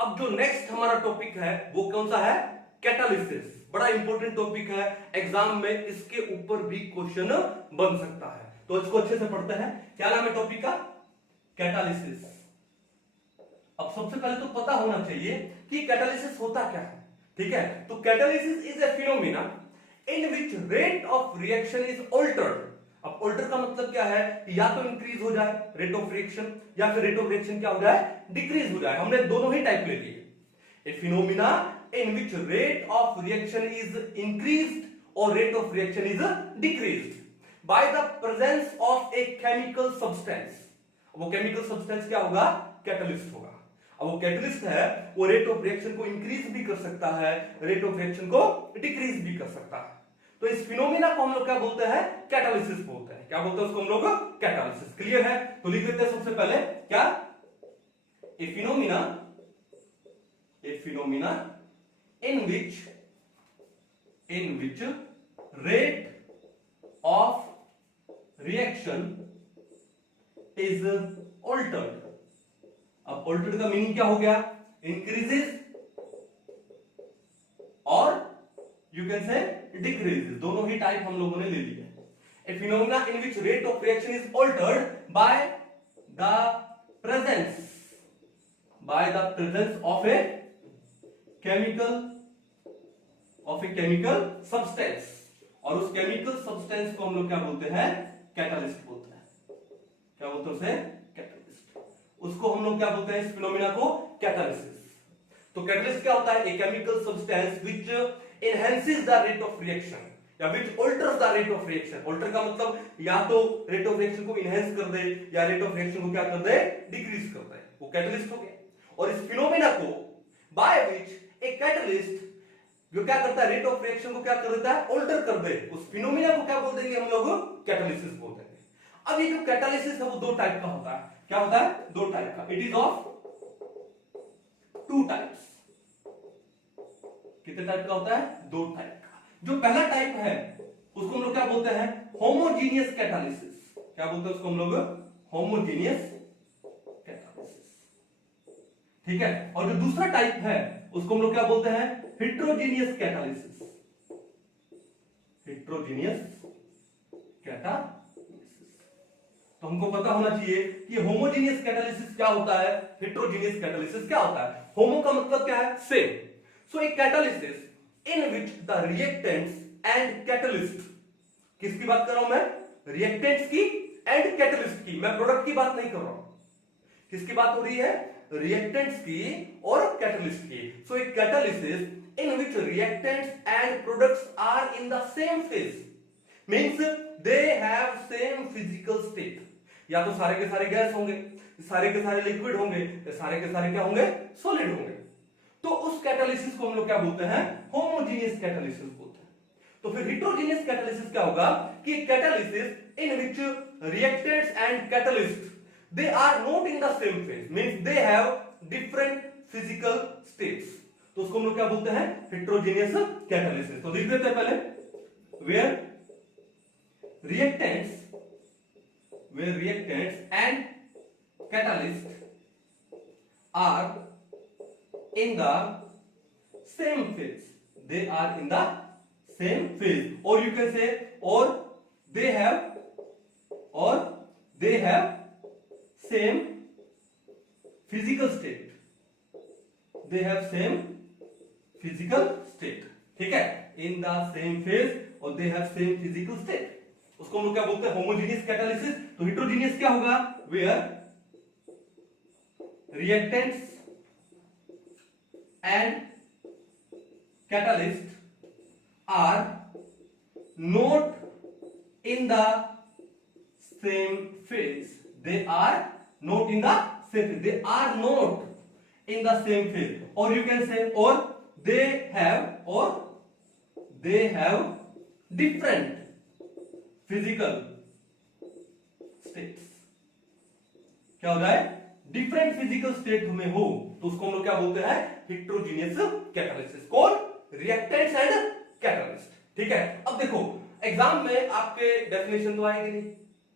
अब जो नेक्स्ट हमारा टॉपिक है वो कौन सा है? कैटालिसिस। बड़ा इंपॉर्टेंट टॉपिक है, एग्जाम में इसके ऊपर भी क्वेश्चन बन सकता है, तो इसको अच्छे से पढ़ते हैं। क्या नाम है टॉपिक का? कैटालिसिस। अब सबसे पहले तो पता होना चाहिए कि कैटालिसिस होता क्या है, ठीक है? तो catalysis is a phenomena in which rate of reaction is altered. अब ऑल्टर का मतलब क्या है? या तो इंक्रीज हो जाए रेट ऑफ रिएक्शन, या फिर रेट ऑफ रिएक्शन क्या हो जाए? डिक्रीज हो जाए। हमने दोनों ही टाइप ले लिए। A phenomena in which rate of reaction is increased और rate of reaction is decreased by the presence of a chemical substance. वो केमिकल सब्सटेंस क्या होगा? कैटलिस्ट होगा। अब वो कैटलिस्ट है, वो रेट ऑफ रिएक्शन को इंक्रीज भी कर सकता है, रेट ऑफ रिएक्शन को डिक्रीज भी कर सकता है। तो इस फिनोमिना को हम लोग क्या बोलते हैं? कैटालिसिस बोलते हैं। क्या बोलते हैं उसको हम लोग? कैटालिसिस। क्लियर है? तो लिख देते हैं सबसे पहले क्या? ए phenomena in which rate of reaction is altered. अब ऑल्टर्ड का मीनिंग क्या हो गया? इंक्रीजेस और यू कैन से डिक्रीजेस। दोनों ही टाइप हम लोगों ने ले लिया। ए phenomena in which rate of reaction is altered bye the presence of a chemical substance, और उस केमिकल सब्सटेंस को हम लोग क्या बोलते हैं? कैटालिस्ट बोलते हैं। क्या बोलते हैं उसे? कैटालिस्ट। उसको हम लोग क्या बोलते हैं? इस फिनोमिना को कैटालिसिस। तो कैटालिस्ट क्या होता है? A chemical substance which enhances the rate of reaction या which alters the rate of reaction. Alter का मतलब या तो रेट ऑफ रिएक्शन को इनहेंस कर दे या रेट ऑफ रिएक्शन को क्या कर दे? डिक्रीज कर दे। वो कैटालिस्ट हो गया। और इस फिनोमिना को बाय विच ए कैटालिस्ट जो क्या करता है? रेट ऑफ रिएक्शन को क्या कर देता है? ऑल्टर कर दे। उस फिनोमिना को क्या बोल देंगे हम लोग? कैटालिसिस बोल देंगे। अब ये जो कैटालिसिस है वो दो टाइप का होता है। क्या होता है? दो टाइप का। It is of two types. कितने टाइप का होता है? दो टाइप का। जो पहला टाइप है उसको हम लोग क्या बोलते हैं? Homogeneous catalysis. क्या बोलते हैं उसको हम लोग? होमोजीनियस कैटालिसिस, ठीक है? और जो दूसरा टाइप है उसको हम लोग क्या बोलते हैं? Heterogeneous catalysis. Heterogeneous catalysis. तो हमको पता होना चाहिए कि होमोजीनियस कैटालिसिस क्या होता है, हेट्रोजीनियस कैटालिसिस क्या होता है। होमो का मतलब क्या है? Same. So A catalysis in which the reactants and catalyst, किसकी बात कर रहा हूं मैं? रिएक्टेंट्स की एंड कैटलिस्ट की। मैं प्रोडक्ट की बात नहीं कर रहा हूं। किसकी बात हो रही है? रिएक्टेंट्स की और कैटलिस्ट की। सो ए catalysis in which reactants and products are in the same phase means they have same physical state। या तो सारे के सारे गैस होंगे, सारे के सारे लिक्विड होंगे, सारे के सारे क्या होंगे? सॉलिड होंगे। तो उस कैटालिसिस को हम लोग क्या बोलते हैं? होमोजीनियस कैटालिसिस बोलते हैं। तो फिर हेट्रोजीनियस कैटालिसिस क्या होगा? कि catalysis in which reactants and catalyst they are not in the same phase means they have different physical states। तो उसको हम लोग क्या बोलते हैं? Heterogeneous catalysis. तो लिख देते हैं पहले where reactants and catalysts are in the same phase। they are in the same phase, or you can say or they have same physical state। they have same physical state, ठीक है? in the same phase और they have same physical state। उसको हम लोग क्या बोलते हैं? Homogeneous catalysis. तो हेट्रोजीनियस क्या होगा? where reactants and catalysts are not in the same phase। they are not in the same phase। they are not in the same phase, or you can say or they have different physical states। क्या हो रहा है? Different physical state में हो तो उसको हम लोग क्या बोलते हैं? Heterogeneous catalysis. कौन? रिएक्टेंट्स एंड कैटालिस्ट, ठीक है? अब देखो एग्जाम में आपके डेफिनेशन तो आएगी नहीं,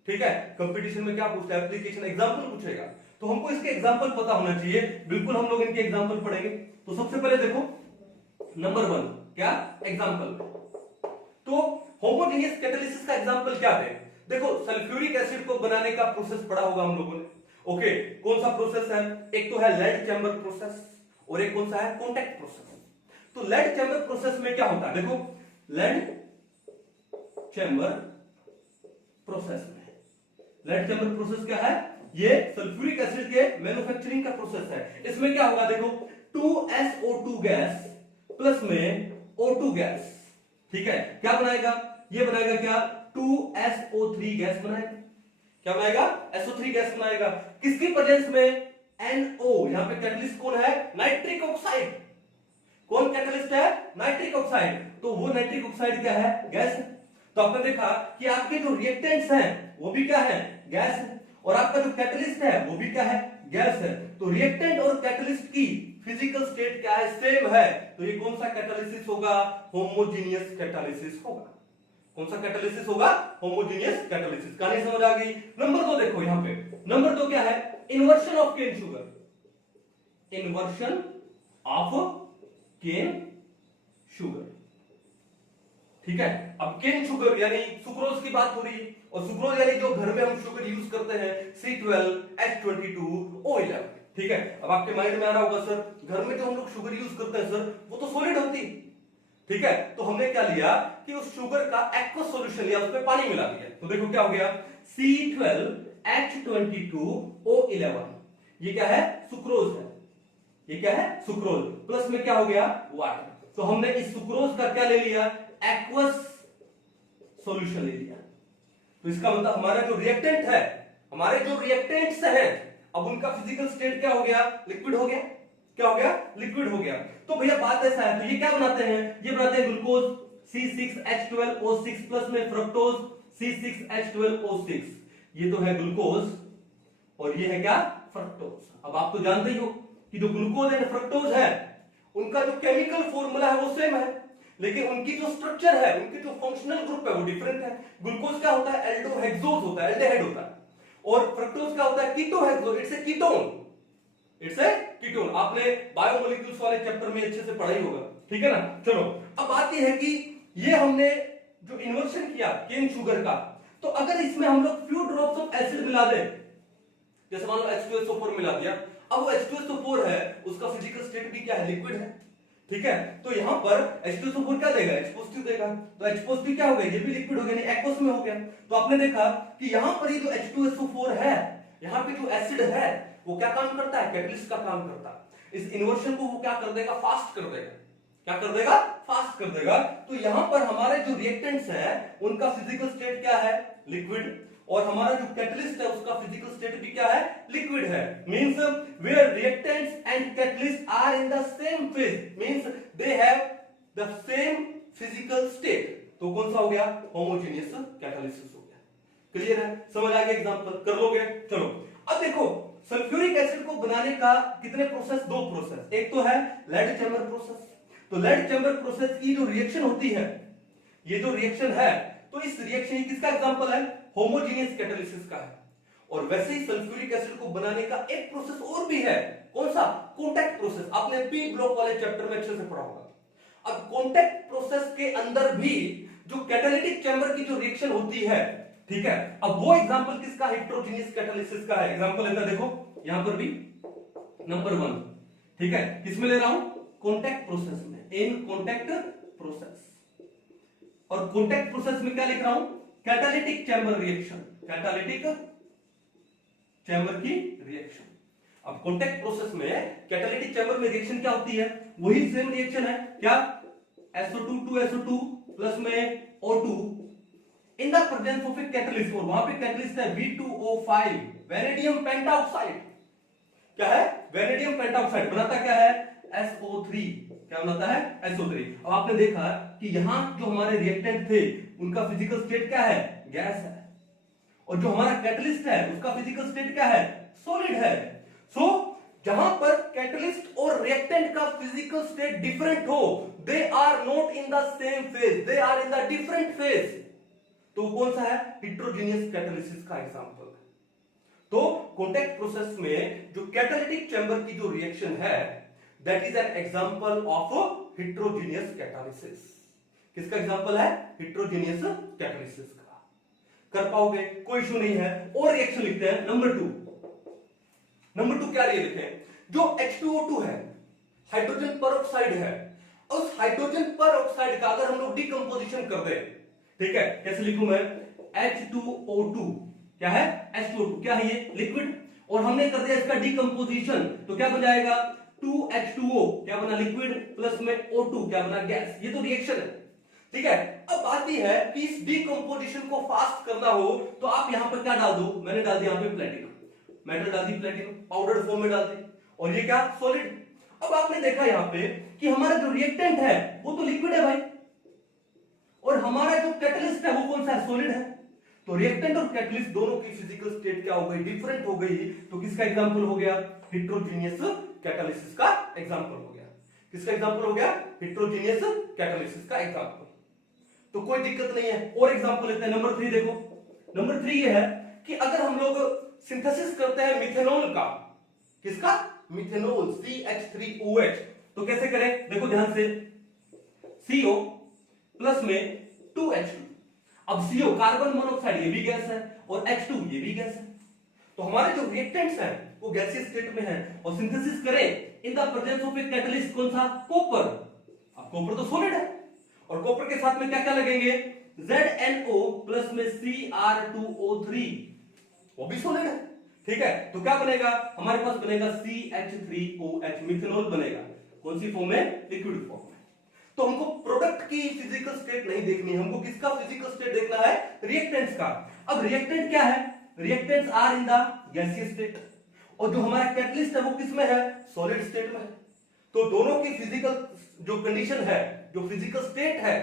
ठीक है, कंपटीशन में क्या पूछता है, एप्लीकेशन एग्जांपल पूछेगा, तो हमको इसके एग्जांपल पता होना चाहिए। बिल्कुल हम लोग इनके एग्जांपल पढ़ेंगे। तो सबसे पहले देखो नंबर 1 क्या एग्जांपल, तो होमोजेनियस कैटालिसिस का एग्जांपल क्या है। देखो सल्फ्यूरिक एसिड को बनाने का प्रोसेस पढ़ा होगा हम लोगों ने। ओके, कौन सा प्रोसेस है, एक तो है लेड चैम्बर प्रोसेस और एक कौन सा है कॉन्टैक्ट प्रोसेस। तो लेड चैम्बर प्रोसेस में क्या होता है, देखो लेड चैम्बर प्रोसेस में, लेड चैम्बर प्रोसेस क्या है, ये सल्फ्यूरिक एसिड के मैन्युफैक्चरिंग का प्रोसेस है। इसमें क्या होगा, देखो 2SO2 गैस प्लस में O2 गैस, ठीक है, क्या बनाएगा, ये बनाएगा क्या 2SO3 गैस बनाएगा, क्या बनाएगा SO3 गैस बनाएगा, किसकी प्रेजेंस में, NO, यहां पे कैटलिस्ट कौन है, नाइट्रिक ऑक्साइड, कौन कैटलिस्ट है, नाइट्रिक ऑक्साइड, तो वो नाइट्रिक ऑक्साइड क्या है, गैस है। तो आपने देखा कि आपके जो रिएक्टेंट्स हैं वो भी क्या है, गैस है, और आपका जो कैटलिस्ट है वो भी क्या है, गैस है। तो रिएक्टेंट और कैटलिस्ट की फिजिकल स्टेट क्या है, सेम है, तो ये कौन सा कैटालिसिस होगा, होमोजेनियस कैटालिसिस होगा। कौन सा कैटालिसिस होगा, होमोजेनियस कैटालिसिस। कहानी समझ आ गई। नंबर 2 देखो यहां पे, नंबर 2 क्या है, inversion of cane sugar, inversion of cane sugar, ठीक है। अब केन शुगर यानी सुक्रोज की बात हो रही है, और सुक्रोज यानी जो घर में हम शुगर यूज करते हैं C12H22O11, ठीक है। अब आपके माइंड में आ रहा होगा सर घर में जो हम लोग शुगर यूज करते हैं सर वो तो सॉलिड होती है, ठीक है। तो हमने क्या लिया कि उस शुगर का एक्वस सॉल्यूशन लिया, उसमें पानी मिला दिया, तो देखो क्या हो गया C12H22O11, ये क्या है सुक्रोज है, ये क्या है सुक्रोज, प्लस में क्या हो गया वाटर। तो हमने इस सुक्रोज का क्या ले लिया, एक्वस सॉल्यूशन ले लिया। तो इसका मतलब हमारा जो रिएक्टेंट है, हमारे जो रिएक्टेंट्स हैं, अब उनका फिजिकल स्टेट क्या हो गया, लिक्विड हो गया, क्या हो गया, लिक्विड हो गया। तो भैया बात ऐसा है, तो ये क्या बनाते हैं, ये बनाते हैं ग्लूकोज C6H12O6 प्लस में फ्रक्टोज C6H12O6, ये तो है ग्लूकोज और ये है क्या फ्रक्टोज। अब आप तो जानते ही हो कि जो ग्लूकोज एंड फ्रक्टोज है उनका जो केमिकल फॉर्मूला है वो सेम है, लेकिन उनकी जो स्ट्रक्चर है, उनकी जो फंक्शनल ग्रुप है वो डिफरेंट है। ग्लूकोज क्या होता है, एल्डोहेक्सोज होता है, एल्डेहाइड होता है, और फ्रक्टोज क्या होता है, ketohexose, it's a ketone, it's a ketone. आपने बायोमोलिक्यूल्स वाले चैप्टर में अच्छे से पढ़ा ही होगा, ठीक है ना। चलो अब बात यह है कि ये हमने जो इन्वर्शन किया केन शुगर का, तो अगर इसमें हम लोग फ्यू ड्रॉप्स ऑफ एसिड मिला दें, जैसे मान लो H2SO4 मिला दिया, अब वो H2SO4 है उसका फिजिकल स्टेट भी क्या है, लिक्विड है, ठीक है। तो यहां पर H2SO4 क्या देगा, H पॉजिटिव देगा, तो H पॉजिटिव क्या हो गया, ये भी लिक्विड हो गया, नहीं एक्वस में हो गया। तो आपने देखा कि यहां पर ये जो H2SO4 है, यहां पे जो एसिड है वो क्या काम करता है, कैटलिस्ट का काम करता है। इस इन्वर्शन को वो क्या कर देगा, फास्ट कर देगा, क्या कर देगा, फास्ट कर देगा। तो यहां पर हमारे जो रिएक्टेंट्स हैं उनका फिजिकल स्टेट क्या है, लिक्विड, और हमारा जो कैटलिस्ट है उसका फिजिकल स्टेट भी क्या है, लिक्विड है। Means where reactants and catalyst are in the same phase, means they have the same physical state, तो कौन सा हो गया, होमोजेनियस कैटालिसिस हो गया। क्लियर है, समझ आ गया, एग्जांपल कर लोगे। चलो अब देखो सल्फ्यूरिक एसिड को बनाने का कितने प्रोसेस, 2 प्रोसेस, एक तो है लेड चैम्बर प्रोसेस। तो लेड चैम्बर प्रोसेस की जो रिएक्शन होती है, ये जो रिएक्शन है, तो इस रिएक्शन किसका एग्जांपल है, होमोजेनियस कैटालिसिस का है। और वैसे ही सल्फ्यूरिक एसिड को बनाने का एक प्रोसेस और भी है, कौन सा, कॉन्टैक्ट प्रोसेस। आपने पी ब्लॉक वाले चैप्टर में अच्छे से पढ़ा होगा। अब कॉन्टैक्ट प्रोसेस के अंदर भी जो कैटालिटिक चैम्बर की जो रिएक्शन होती है, ठीक है, अब वो एग्जांपल किसका, हेटेरोजेनियस कैटालिसिस का है। एग्जांपल लेना, देखो यहां पर भी नंबर 1, ठीक है, किसमें ले रहा हूं, कॉन्टैक्ट प्रोसेस में, इन कॉन्टैक्ट प्रोसेस। और कॉन्टैक्ट प्रोसेस में क्या लिख रहा हूं, catalytic chamber reaction, catalytic chamber की रिएक्शन। अब कॉन्टैक्ट प्रोसेस में कैटालिटिक चैम्बर में रिएक्शन क्या होती है, वही सेम रिएक्शन है, क्या SO2 2SO2 प्लस में O2 in the presence of a catalyst, और वहां पे कैटलिस्ट है V2O5 वेनेडियम पेंटाऑक्साइड। क्या है, वेनेडियम पेंटाऑक्साइड, बनाता क्या है, SO3, क्या बनाता है, SO3। अब आपने देखा कि यहां जो हमारे रिएक्टेंट थे उनका फिजिकल स्टेट क्या है, गैस है, और जो हमारा कैटलिस्ट है उसका फिजिकल स्टेट क्या है, सॉलिड है। सो जहां पर कैटलिस्ट और रिएक्टेंट का फिजिकल स्टेट डिफरेंट हो, they are not in the same phase, they are in the different phase. तो कौन सा है? हेट्रोजीनियस कैटालिसिस का एग्जांपल है। तो कॉन्टैक्ट प्रोसेस में जो कैटालिटिक चैम्बर की जो रिएक्शन है that is an example of heterogeneous catalysis. किसका एग्जांपल है? हेट्रोजीनियस कैटालिसिस का। कर पाओगे? कोई इशू नहीं है। और रिएक्शन लिखते हैं नंबर 2। नंबर 2 क्या लिखे हैं? जो H2O2 है, हाइड्रोजन परऑक्साइड है, उस हाइड्रोजन परऑक्साइड का अगर हम लोग डिकम्पोजिशन कर दें, ठीक है, कैसे लिखूं मैं? H2O2 क्या है? H2O2 क्या है? ये लिक्विड, और हमने कर दिया इसका डिकम्पोजिशन, तो क्या बन जाएगा? 2H2O क्या बना? लिक्विड, प्लस में O2 क्या बना? गैस। ये तो रिएक्शन है, ठीक है। अब बात यह है कि इस डिकम्पोजिशन को फास्ट करना हो तो आप यहां पर क्या डाल दो? मैंने डाल दिया यहां पे प्लेटिनम, मेटल डाल दी, प्लेटिनम पाउडर फॉर्म में डाल दी, और ये क्या? सॉलिड। अब आपने देखा यहां पे कि हमारा जो रिएक्टेंट है वो तो लिक्विड है भाई, और हमारा जो कैटलिस्ट है वो कौन सा है? सॉलिड है। तो रिएक्टेंट और कैटलिस्ट दोनों की फिजिकल स्टेट क्या हो गई? डिफरेंट हो गई। तो किसका एग्जांपल हो गया? हेट्रोजीनियस कैटालिसिस का एग्जांपल हो गया। किसका एग्जांपल हो गया? हेट्रोजीनियस कैटालिसिस का एग्जांपल। तो कोई दिक्कत नहीं है। और एग्जांपल लेते हैं नंबर 3। देखो नंबर 3 ये है कि अगर हम लोग सिंथेसिस करते हैं मिथेनॉल का, किसका? मिथेनॉल, CH3OH, तो कैसे करें? देखो ध्यान से, CO प्लस में 2H2। अब CO कार्बन मोनोऑक्साइड ये भी गैस है, और H2 ये भी गैस है, तो हमारे जो रिएक्टेंट्स हैं वो गैसीय स्टेट में है, और सिंथेसिस करें in the presence of a catalyst, कौन सा? कॉपर। अब कॉपर तो सॉलिड है, और कॉपर के साथ में क्या क्या लगेंगे? ZNO प्लस में Cr2O3, वो भी सॉलिड है, ठीक है। तो क्या बनेगा? हमारे पास बनेगा CH3OH, मिथेनॉल बनेगा। कौन सी फॉर्म में? लिक्विड फॉर्म में। तो हमको प्रोडक्ट की फिजिकल स्टेट नहीं देखनी है, हमको किसका फिजिकल स्टेट देखना है? रिएक्टेंट्स का। अब रिएक्टेंट क्या है? रिएक्टेंट्स आर इन द गैसीय स्टेट, और जो हमारा कैटलिस्ट है वो किसमें है? सॉलिड स्टेट में है। तो दोनों की फिजिकल जो कंडीशन है, जो फिजिकल स्टेट है,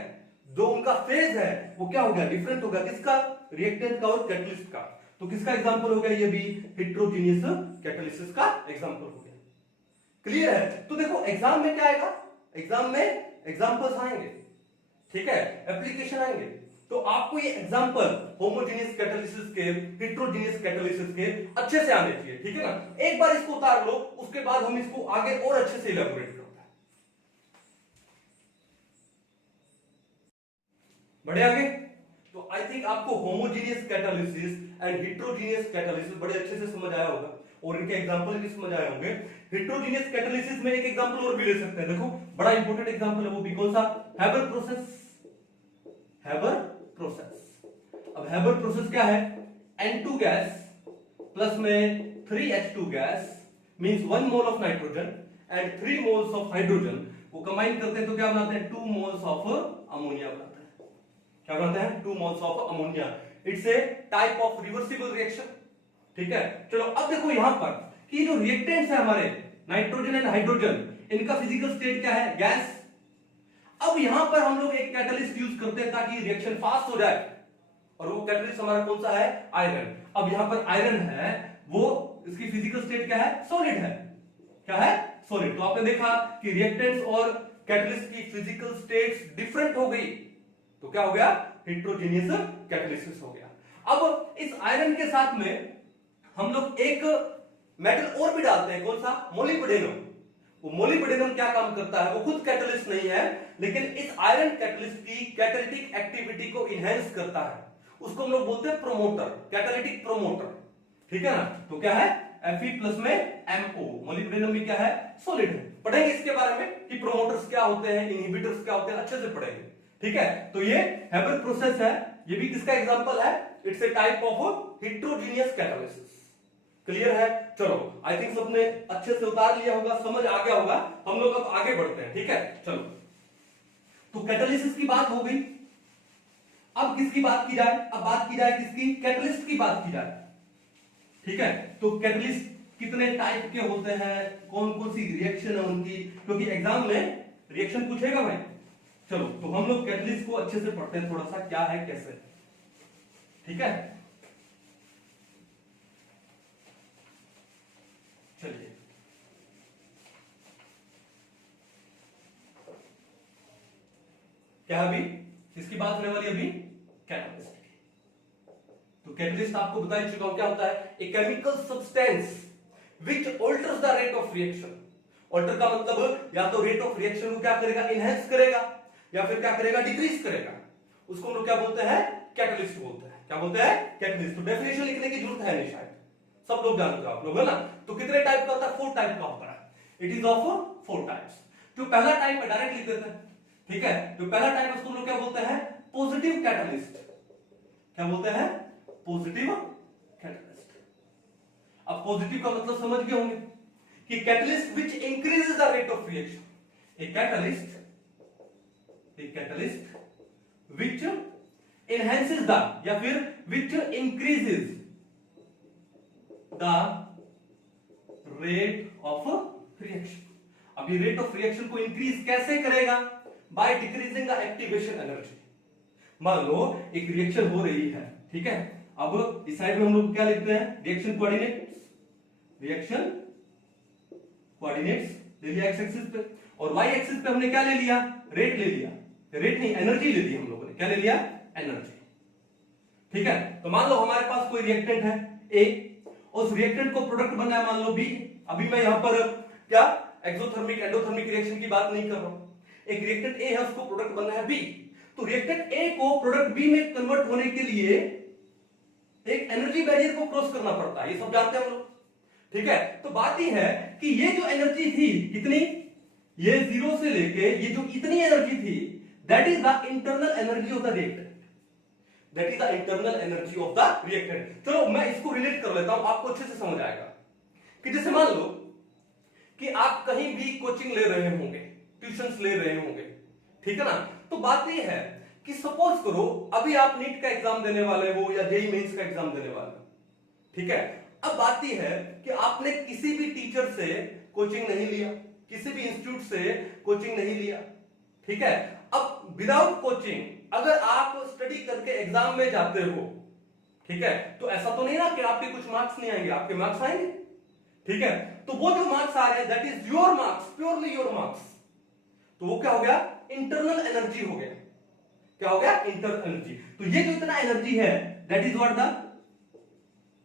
जो उनका फेज है, वो क्या हो गया? डिफरेंट हो गया। किसका? रिएक्टेंट का और कैटलिस्ट का। तो किसका एग्जांपल हो गया? ये भी हेट्रोजीनियस कैटालिसिस का एग्जांपल हो गया। क्लियर है? तो देखो एग्जाम में क्या आएगा? एग्जाम में एग्जांपल्स आएंगे, ठीक है, एप्लीकेशन आएंगे। तो आपको ये एग्जांपल होमोजेनियस कैटालिसिस के, हेट्रोजीनियस कैटालिसिस के अच्छे से आने चाहिए, ठीक है ना। एक बार इसको उतार लो, उसके बाद हम इसको आगे और अच्छे से इलैबोरेट करते हैं। बढ़े आगे? तो आई थिंक आपको homogeneous catalysis and heterogeneous catalysis बड़े अच्छे से समझ आया होगा, और इनके एग्जांपल भी समझ आए होंगे। हेट्रोजीनियस कैटालिसिस में एक एग्जांपल और भी ले सकते हैं। देखो बड़ा इंपॉर्टेंट एग्जांपल है, वो भी कौन सा? Haber process. Haber process. अब हैबर प्रोसेस क्या है? N2 गैस प्लस में 3H2 gas means 1 mole of nitrogen and 3 moles of hydrogen को कंबाइन करते हैं तो क्या बनाते हैं? 2 मोल्स ऑफ अमोनिया बनाते हैं। क्या बनाते हैं? 2 moles of ammonia. It's a type of reversible reaction, ठीक है। चलो अब देखो यहां पर कि जो रिएक्टेंट्स है हमारे नाइट्रोजन एंड हाइड्रोजन, इनका फिजिकल स्टेट क्या है? गैस। अब यहां पर हम लोग एक कैटलिस्ट यूज करते हैं ताकि रिएक्शन फास्ट हो जाए, और वो कैटलिस्ट हमारा कौन सा है? आयरन। अब यहां पर आयरन है, वो इसकी फिजिकल स्टेट क्या है? सॉलिड है। क्या है? सॉलिड। तो आपने देखा कि रिएक्टेंट्स और कैटलिस्ट की फिजिकल स्टेट्स डिफरेंट हो गई, तो क्या हो गया? हेट्रोजीनियस कैटालिसिस हो गया। अब इस आयरन के साथ में हम लोग एक मेटल और भी डालते हैं, कौन सा? मोलिब्डेनम। वो मोलिब्डेनम क्या काम करता है? वो खुद कैटलिस्ट नहीं है, लेकिन इस आयरन कैटलिस्ट की कैटालिटिक एक्टिविटी को इनहेंस करता है। उसको हम लोग बोलते हैं प्रोमोटर, कैटालिटिक प्रोमोटर, ठीक है ना। तो क्या है? Fe प्लस में MO। मोलिब्डेनम भी क्या है? सॉलिड है। पढ़ेंगे इसके बारे में कि प्रोमोटर्स क्या होते हैं, इनहिबिटर्स क्या होते हैं, अच्छे से पढ़ेंगे, ठीक है। तो ये हैबर प्रोसेस है, ये भी किसका एग्जांपल है? It's a type of heterogeneous catalysis. Clear है? चलो आई थिंक सबने अच्छे से उतार लिया होगा, समझ आ गया होगा। हम लोग अब आगे बढ़ते हैं, ठीक है। चलो तो कैटालिसिस की बात हो गई, अब किसकी बात की जाए? अब बात की जाए किसकी? कैटलिस्ट की बात की जाए, ठीक है। तो कैटलिस्ट कितने टाइप के होते हैं, कौन कौन सी रिएक्शन है उनकी, क्योंकि एग्जाम में रिएक्शन पूछेगा भाई। चलो तो हम लोग कैटलिस्ट को अच्छे से पढ़ते हैं थोड़ा सा, क्या है कैसे, ठीक है। चलिए क्या अभी किसकी बात होने वाली? अभी कैटालिस्ट की। कैटलिस्ट आपको बता चुका हूं क्या होता है, a chemical substance which alters the rate of reaction. Alter का मतलब या तो रेट ऑफ रिएक्शन को क्या करेगा, इनहेंस करेगा, या फिर क्या करेगा, डिक्रीज करेगा। उसको हम लोग क्या बोलते हैं, कैटलिस्ट बोलते हैं। क्या बोलते हैं, कैटलिस्ट। तो डेफिनेशन लिखने की जरूरत है नहीं, शायद सब लोग जानते हो आप लोग, है ना। तो कितने टाइप का होता है, 4 टाइप का होता है। It is of 4 types. जो पहला टाइप है डायरेक्ट लिख देते हैं, ठीक है। जो पहला टाइप उसको हम लोग क्या बोलते हैं, पॉजिटिव कैटलिस्ट। क्या बोलते हैं, पॉजिटिव कैटलिस्ट। अब पॉजिटिव का मतलब समझ गए होंगे कि catalyst which increases the rate of reaction. A catalyst which enhances the या फिर which increases the rate of reaction। अब ये रेट ऑफ रिएक्शन को इंक्रीज कैसे करेगा, by decreasing the activation energy. मान लो एक रिएक्शन हो रही है, ठीक है। अब इस साइड में हम लोग क्या लिखते हैं, रिएक्शन कोऑर्डिनेट्स ले लिया एक्स एक्सिस पे, और वाई एक्सिस पे हमने क्या ले लिया, रेट ले लिया। रेट नहीं, एनर्जी ले ली हम लोगों ने। क्या ले लिया, एनर्जी, ठीक है। तो मान लो हमारे पास कोई रिएक्टेंट है ए, उस रिएक्टेंट को प्रोडक्ट बनना है मान लो बी। अभी मैं यहां पर क्या एक्सोथर्मिक एंडोथर्मिक रिएक्शन की बात नहीं कर रहा हूं। एक रिएक्टेंट ए है, उसको प्रोडक्ट बनना है बी। तो रिएक्टेंट ए को प्रोडक्ट बी में कन्वर्ट होने के लिए एक एनर्जी बैरियर को क्रॉस करना पड़ता है, ये सब जानते हैं हम लोग, ठीक है। तो बात ये है कि ये जो एनर्जी थी कितनी, ये 0 से लेके ये जो इतनी एनर्जी थी, that is the internal energy of the reactant. That is the internal energy of the reactant. चलो मैं इसको रिलेट कर लेता हूं, आपको अच्छे से समझ आएगा। कि जैसे मान लो कि आप कहीं भी कोचिंग ले रहे होंगे, ट्यूशंस ले रहे होंगे, ठीक है ना। तो बात ये है कि सपोज करो अभी आप नीट का एग्जाम देने वाले हो या जेईई मेंस का एग्जाम देने वाले हो, ठीक है। अब बात ये है कि आपने किसी भी टीचर से कोचिंग नहीं लिया, किसी भी इंस्टीट्यूट से कोचिंग नहीं लिया, ठीक है। अब विदाउट कोचिंग अगर आप स्टडी करके एग्जाम में जाते हो, ठीक है, तो ऐसा तो नहीं ना कि आपके कुछ मार्क्स नहीं आएंगे, आपके मार्क्स आएंगे, ठीक है। तो वो जो मार्क्स आ रहे हैं that is your marks, purely your marks. तो वो क्या हो गया, इंटरनल एनर्जी हो गया। क्या हो गया, इंटरनल एनर्जी। तो ये जो इतना एनर्जी है that is what the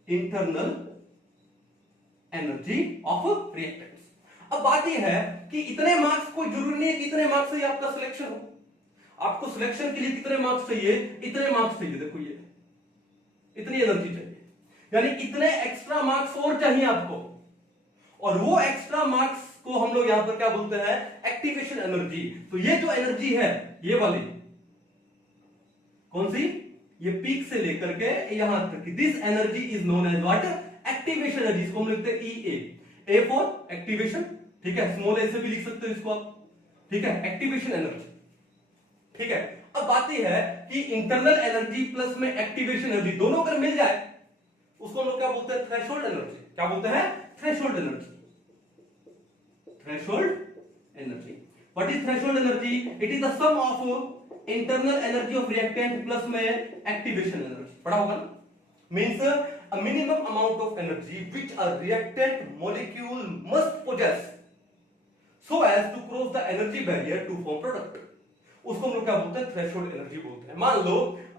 internal energy of reactants. अब बात ये है कि इतने मार्क्स कोई जरूरी नहीं है कि इतने मार्क्स से ही आपका सिलेक्शन हो। आपको सिलेक्शन के लिए कितने मार्क्स चाहिए, इतने मार्क्स चाहिए। देखो ये इतनी एनर्जी चाहिए, यानी इतने एक्स्ट्रा मार्क्स और चाहिए आपको। और वो एक्स्ट्रा मार्क्स को हम लोग यहां पर क्या बोलते हैं, एक्टिवेशन एनर्जी। तो ये जो एनर्जी है ये वाली कौन सी, ये पीक से लेकर के यहां तक, this energy is known as what, activation energy. इसको हम लिखते हैं ई ए फॉर एक्टिवेशन, ठीक है। स्मॉल ए से भी लिख सकते हो इसको आप, ठीक है, एक्टिवेशन एनर्जी, ठीक है। अब बात यह है कि इंटरनल एनर्जी प्लस में एक्टिवेशन एनर्जी दोनों अगर मिल जाए उसको हम लोग क्या बोलते हैं, थ्रेशोल्ड एनर्जी। क्या बोलते हैं, threshold energy. Threshold energy, what is threshold energy, it is the sum of internal energy of reactant plus में एक्टिवेशन एनर्जी। पढ़ा होगा ना, means a minimum amount of energy which a reactant molecule must possess so as to cross the energy barrier to form product। उसको हम लोग क्या बोलते हैं, थ्रेशोल्ड एनर्जी बोलते हैं। मान लो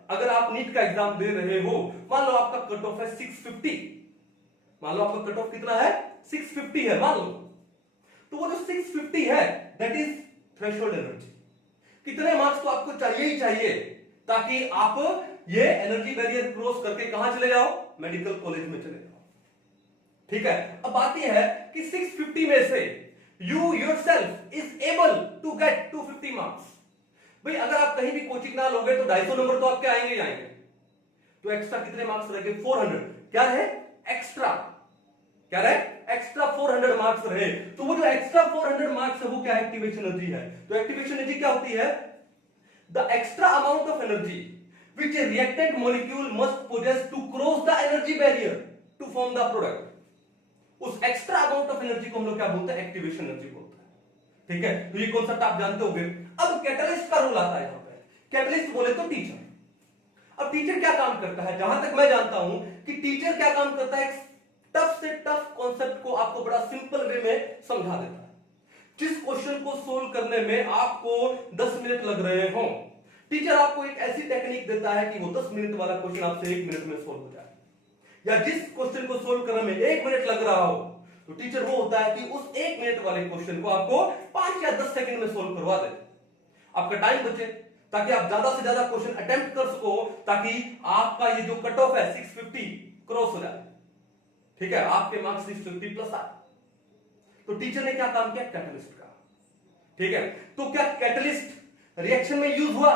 अगर आप नीट का एग्जाम दे रहे हो, मान लो आपका कट ऑफ है 650, मान लो आपका कट ऑफ कितना है, 650 है मान लो। तो वो जो 650 है दैट इज थ्रेशोल्ड एनर्जी। कितने मार्क्स तो आपको चाहिए ही चाहिए ताकि आप ये एनर्जी बैरियर क्रॉस करके कहां चले जाओ, मेडिकल कॉलेज में चले जाओ, ठीक है। अब बात यह है कि 650 में से you yourself is able to get 250 marks. भाई अगर आप कहीं भी कोचिंग ना लोगे तो 250 नंबर तो आपके आएंगे ही आएंगे। तो एक्स्ट्रा कितने मार्क्स रह गए, 400। क्या है एक्स्ट्रा, क्या रहे, एक्स्ट्रा 400 मार्क्स रहे। तो वो जो एक्स्ट्रा 400 मार्क्स है वो क्या एक्टिवेशन एनर्जी है। तो एक्टिवेशन एनर्जी क्या होती है, the extra amount of energy which a reactant molecule must possess to cross the energy barrier to form the product। उस एक्स्ट्रा अमाउंट ऑफ एनर्जी को हम लोग क्या बोलते हैं, एक्टिवेशन एनर्जी बोलते हैं, ठीक है। तो ये कॉन्सेप्ट आप जानते होंगे। अब कैटलिस्ट का रोल आता है यहां पे। कैटलिस्ट बोले तो टीचर। अब टीचर क्या काम करता है, जहां तक मैं जानता हूं कि टीचर क्या काम करता है, टफ से टफ कॉन्सेप्ट को आपको बड़ा सिंपल वे में समझा देता है। जिस क्वेश्चन को सोल्व करने में आपको 10 मिनट लग रहे हो, टीचर आपको एक ऐसी टेक्निक देता है कि वो 10 मिनट वाला क्वेश्चन आपसे 1 मिनट में सोल्व हो जाए। या जिस क्वेश्चन को सोल्व करने में 1 मिनट लग रहा हो, तो टीचर वो होता है कि उस 1 मिनट वाले क्वेश्चन को आपको 5 या 10 सेकंड में सोल्व करवा दे, आपका टाइम बचे, ताकि आप ज्यादा से ज्यादा क्वेश्चन अटेम्प्ट कर सको, ताकि आपका ये जो कट ऑफ है 650 क्रॉस हो जाए। ठीक है, आपके मार्क्स 650 प्लस आए। तो टीचर ने क्या काम किया? कैटलिस्ट का। ठीक है, तो क्या कैटलिस्ट रिएक्शन में यूज हुआ?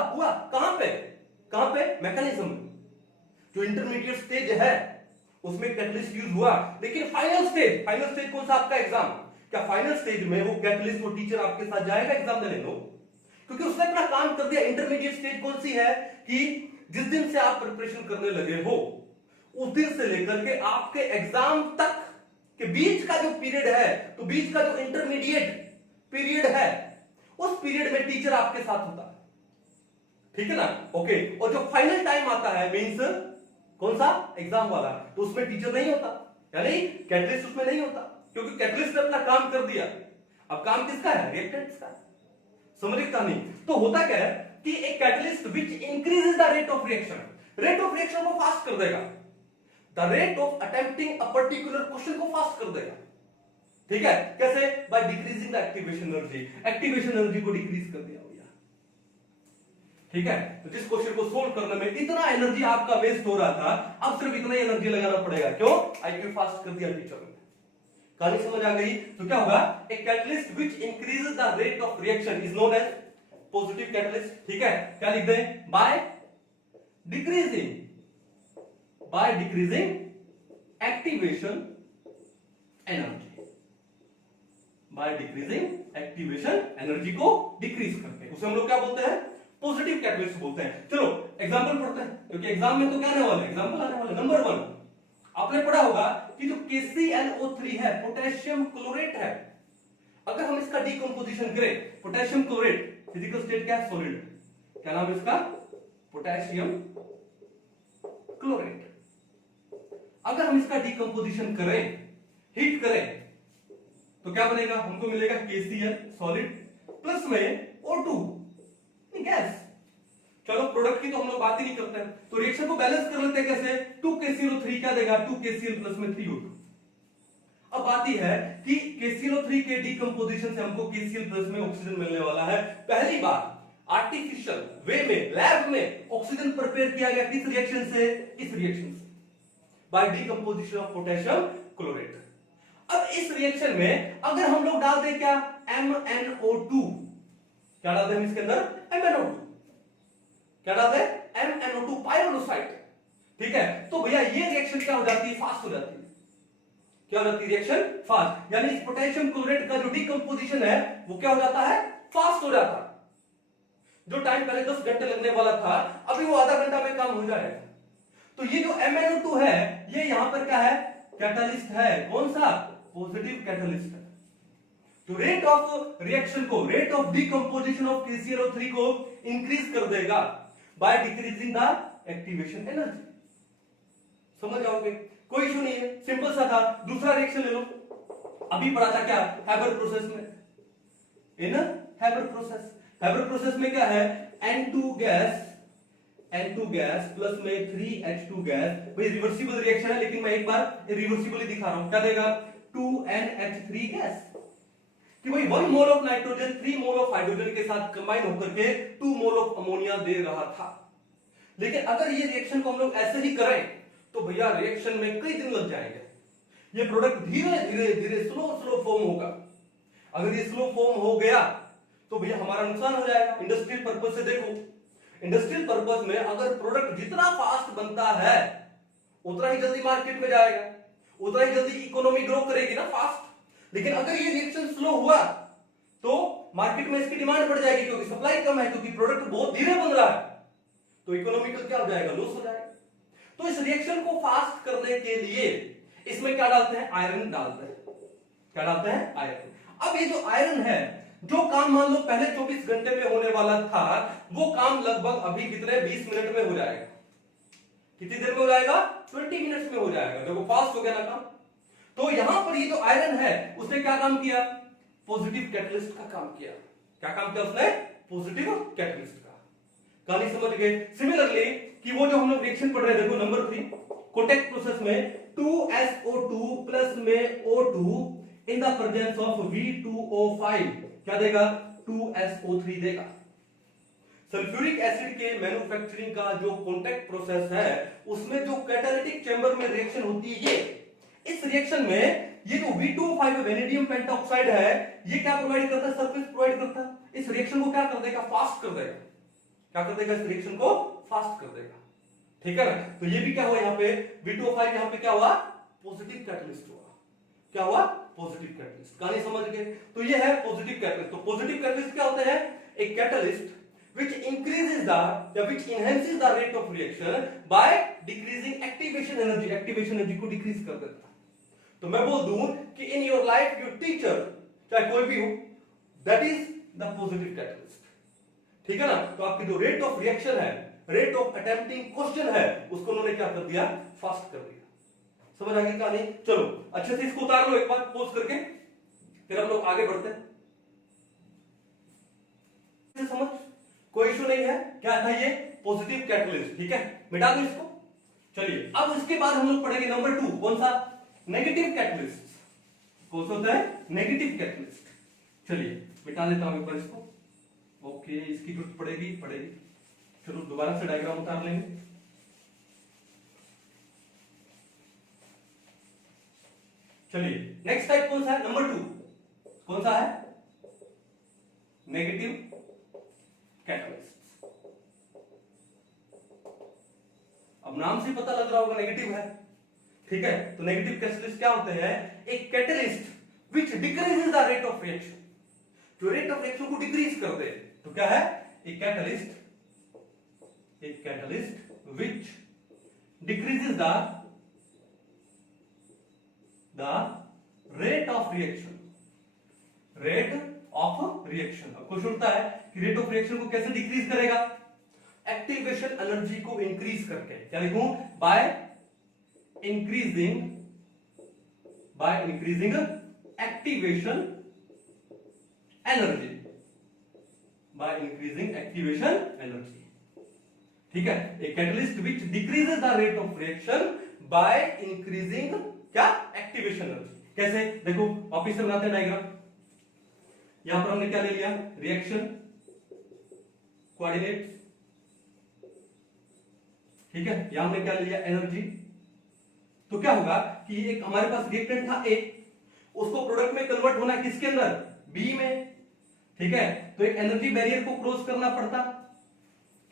कहां पे? मैकेनिज्म में। जो इंटरमीडिएट स्टेज है उसमें कैटलिस्ट यूज हुआ, लेकिन फाइनल स्टेज कौन सा आपका एग्जाम? क्या फाइनल स्टेज में वो कैटलिस्ट, वो टीचर आपके साथ जाएगा एग्जाम देने? नो, क्योंकि उसने अपना काम कर दिया। इंटरमीडिएट स्टेज कौन सी है कि जिस दिन से आप प्रिपरेशन करने लगे हो उस दिन से लेकर के आपके एग्जाम तक के बीच का जो पीरियड है, तो बीच का जो इंटरमीडिएट पीरियड है, उस पीरियड में टीचर आपके साथ होता है। ठीक है ना? ओके। और जो फाइनल टाइम आता है, मींस कौन सा? एग्जाम वाला, तो उसमें टीचर नहीं होता, यानी कैटलिस्ट उसमें नहीं होता, क्योंकि कैटलिस्ट ने अपना काम कर दिया। अब काम किसका है? रिएक्टेंट्स का। समझ कहानी? तो होता क्या है कि एक catalyst which increases the rate of reaction को फास्ट कर देगा, the rate of attempting a particular question को फास्ट कर देगा। ठीक है, कैसे? By decreasing the activation energy को डिक्रीज कर दिया भैया। ठीक है, तो जिस क्वेश्चन को सोल्व करने में इतना एनर्जी आपका वेस्ट हो रहा था, अब सिर्फ इतना ही एनर्जी लगाना पड़ेगा। क्यों? आईक्यू फास्ट कर दिया टीचर ने। कहानी समझ आ गई? तो क्या होगा? A catalyst which increases the rate of reaction is known as positive catalyst. ठीक है, क्या लिख दें? By decreasing activation energy, by decreasing activation energy को डिक्रीज करके उसे हम लोग क्या बोलते हैं? पॉजिटिव कैटलिस्ट बोलते हैं। चलो एग्जांपल पढ़ते हैं, क्योंकि एग्जाम में तो क्या आने वाला है? एग्जांपल आने वाला है। नंबर 1, आपने पढ़ा होगा कि जो KClO3 है, पोटेशियम क्लोरेट है, अगर हम इसका डीकंपोजिशन करें, पोटेशियम क्लोरेट फिजिकल स्टेट क्या है? सॉलिड। क्या नाम है इसका? Potassium chlorate. अगर हम इसका डीकंपोजिशन करें, हीट करें, तो क्या बनेगा? हमको मिलेगा KCl सॉलिड प्लस में O2 गैस। चलो प्रोडक्ट की तो हम लोग बात ही नहीं करते हैं, तो रिएक्शन को बैलेंस कर लेते हैं। कैसे? 2KClO3 क्या देगा? 2KCl प्लस में 3O2। अब बात यह है कि KClO3 के डीकंपोजिशन से हमको KCl प्लस में ऑक्सीजन मिलने वाला है। पहली बार आर्टिफिशियल वे में, लैब में ऑक्सीजन प्रिपेयर किया गया किस रिएक्शन से? इस रिएक्शन से, by decomposition of potassium chlorate. अब इस रिएक्शन में अगर हम लोग डाल दें क्या? MnO2। क्या डालते हैं हम इसके अंदर? MnO2। क्या डालते हैं? MnO2 पाइरोनोसाइट। ठीक है, तो भैया ये रिएक्शन क्या हो जाती है? फास्ट हो जाती है। क्या हो जाती है? रिएक्शन फास्ट, यानी इस पोटेशियम क्लोरेट का जो डीकंपोजिशन है वो क्या हो जाता है? फास्ट हो जाता है। जो टाइम पहले 10 घंटे लगने वाला था, अभी वो आधा घंटा में काम हो जाएगा। तो ये जो MnO2 है, ये यहां पर क्या है? कैटलिस्ट है। कौन सा? पॉजिटिव कैटलिस्ट है। तो रेट ऑफ रिएक्शन को, rate of decomposition of KClO3 को इंक्रीज कर देगा by decreasing the activation energy. समझ आओगे? कोई इशू नहीं है, सिंपल सा था। दूसरा रिएक्शन ले लो, अभी पढ़ा था क्या? हैबर प्रोसेस में, इन हैबर प्रोसेस में क्या है? N2 गैस प्लस में 3H2 गैस। भाई रिवर्सिबल रिएक्शन है, लेकिन मैं एक बार रिवर्सिबल ही दिखा रहा हूं। क्या देगा? 2NH3 गैस, कि भाई 1 mole of nitrogen 3 mole of hydrogen के साथ कंबाइन होकर के 2 मोल ऑफ अमोनिया दे रहा था। लेकिन अगर ये रिएक्शन को हम लोग ऐसे ही करें तो भैया रिएक्शन में कई दिन लग जाएंगे। ये प्रोडक्ट धीरे धीरे स्लो फॉर्म होगा। अगर ये स्लो फॉर्म हो गया तो भैया हमारा नुकसान हो जाएगा। इंडस्ट्रियल पर्पज से देखो, इंडस्ट्रियल पर्पज में अगर प्रोडक्ट जितना फास्ट बनता है उतना ही जल्दी मार्केट में जाएगा, उतना ही जल्दी इकोनॉमी ग्रो करेगी ना फास्ट। लेकिन अगर ये रिएक्शन स्लो हुआ तो मार्केट में इसकी डिमांड बढ़ जाएगी, क्योंकि सप्लाई कम है, क्योंकि प्रोडक्ट बहुत धीरे बन रहा है, तो इकोनॉमिकल क्या हो जाएगा? लॉस हो जाएगा। तो इस रिएक्शन को फास्ट करने के लिए इसमें क्या डालते हैं? आयरन डालते हैं। क्या डालते हैं? आयरन। अब ये जो आयरन है, जो काम मान लो पहले 24 घंटे में होने वाला था, वो काम लगभग अभी कितने 20 मिनट में हो जाएगा। कितनी देर में हो जाएगा? 20 मिनट्स में हो जाएगा। देखो फास्ट हो गया ना काम। तो यहां पर ये जो आयरन है उसने क्या काम किया? पॉजिटिव कैटलिस्ट का काम किया। क्या काम किया उसने? पॉजिटिव कैटलिस्ट का। कहानी समझ गए? सिमिलरली कि वो जो हम लोग रिएक्शन पढ़ रहे हैं, देखो नंबर 3, कॉन्टैक्ट प्रोसेस में 2SO2 प्लस में O2 in the presence of V2O5 क्या देगा? 2SO3 देगा। सल्फ्यूरिक एसिड के मैन्युफैक्चरिंग का जो कॉन्टैक्ट प्रोसेस है उसमें जो कैटालिटिक चेंबर में रिएक्शन होती है, इस रिएक्शन में ये जो V2O5 वेनेडियम पेंटॉक्साइड है ये क्या प्रोवाइड करता है? सरफेस प्रोवाइड करता है। इस रिएक्शन को क्या कर देगा? फास्ट कर देगा। क्या कर देगा? इस रिएक्शन को फास्ट कर देगा। ठीक है ना? तो ये भी क्या हुआ यहाँ पे? V2O5 यहाँ पे क्या हुआ? पॉजिटिव कैटलिस्ट हुआ। क्या हुआ? Positive catalyst. कहानी समझ गए? तो ये है पॉजिटिव कैटलिस्ट। तो पॉजिटिव कैटलिस्ट क्या होते हैं? एक कैटलिस्ट which increases the या which enhances the rate of reaction by decreasing activation energy। activation energy को डिक्रीज कर देता है। तो मैं बोल दूं कि in your life your teacher चाहे कोई भी हो, that is the positive catalyst। ठीक है ना? तो आपकी जो रेट ऑफ रिएक्शन है, रेट ऑफ अटेम्प्टिंग क्वेश्चन है, उसको उन्होंने क्या कर दिया? फास्ट कर दिया। समझ आ गई कहानी? चलो अच्छे से इसको उतार लो एक बार पॉज करके, फिर हम लोग आगे बढ़ते हैं। समझ? कोई इशू नहीं है। क्या था ये? Positive catalyst. ठीक है, मिटा दो इसको। चलिए अब इसके बाद हम लोग पढ़ेंगे नंबर 2, कौन सा? Negative catalyst. कौन सा होता है? Negative catalyst. चलिए मिटा देता हूं एक बार इसको। ओके, इसकी जरूरत पड़ेगी। चलो दोबारा से डायग्राम उतार लेंगे। चलिए नेक्स्ट टाइप कौन सा है? नंबर 2 कौन सा है? Negative catalyst. अब नाम से पता लग रहा होगा नेगेटिव है। ठीक है, तो नेगेटिव कैटलिस्ट क्या होते हैं? एक catalyst which decreases the rate of reaction, जो रेट ऑफ रिएक्शन को डिक्रीज कर दे। तो क्या है? एक catalyst which decreases the rate of reaction. अब क्वेश्चन उठता है कि रेट ऑफ रिएक्शन को कैसे डिक्रीज करेगा? एक्टिवेशन एनर्जी को इंक्रीज करके। क्या लिखूं? By increasing activation energy. ठीक है, a catalyst which decreases the rate of reaction by increasing क्या? Activation energy. कैसे? देखो वापिस से बनाते हैं डायग्राम। यहां पर हमने क्या ले लिया? Reaction coordinate. ठीक है, यहां हमने क्या ले लिया? एनर्जी। तो क्या होगा कि एक हमारे पास रिएक्टेंट था ए, उसको प्रोडक्ट में कन्वर्ट होना किसके अंदर? बी में। ठीक है, तो एक एनर्जी बैरियर को क्रॉस करना पड़ता।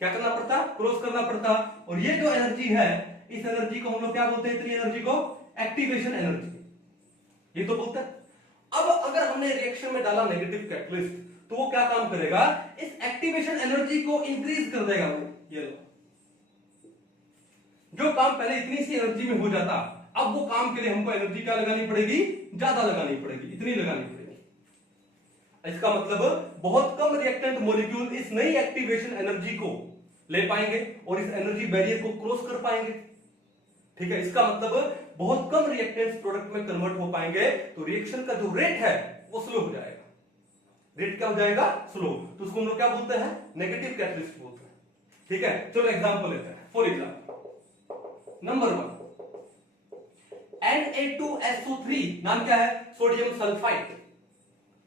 क्या करना पड़ता? क्रॉस करना पड़ता। और ये जो एनर्जी है, इस एनर्जी को हम लोग क्या बोलते हैं? इतनी एनर्जी को एक्टिवेशन एनर्जी, ये तो बोलते हैं। अब अगर हमने रिएक्शन में डाला नेगेटिव कैटलिस्ट, तो वो क्या काम करेगा? इस एक्टिवेशन एनर्जी को इंक्रीज कर देगा। ये लो, जो काम पहले इतनी सी एनर्जी में हो जाता, अब वो काम के लिए हमको एनर्जी क्या लगानी पड़ेगी? ज्यादा लगानी पड़ेगी, इतनी लगानी पड़ेगी। इसका मतलब बहुत कम रिएक्टेंट मॉलिक्यूल इस नई एक्टिवेशन एनर्जी को ले पाएंगे और इस एनर्जी बैरियर को क्रॉस कर पाएंगे। ठीक है, इसका मतलब बहुत कम रिएक्टेंट्स प्रोडक्ट में कन्वर्ट हो पाएंगे, तो रिएक्शन का जो रेट है वो स्लो हो जाएगा। रेट क्या हो जाएगा? स्लो। तो उसको हम लोग क्या बोलते हैं? नेगेटिव कैटलिस्ट बोलते हैं। ठीक है, चलो एग्जांपल लेते हैं। फॉर एग्जांपल नंबर 1, Na2SO3 नाम क्या है? Sodium sulphide.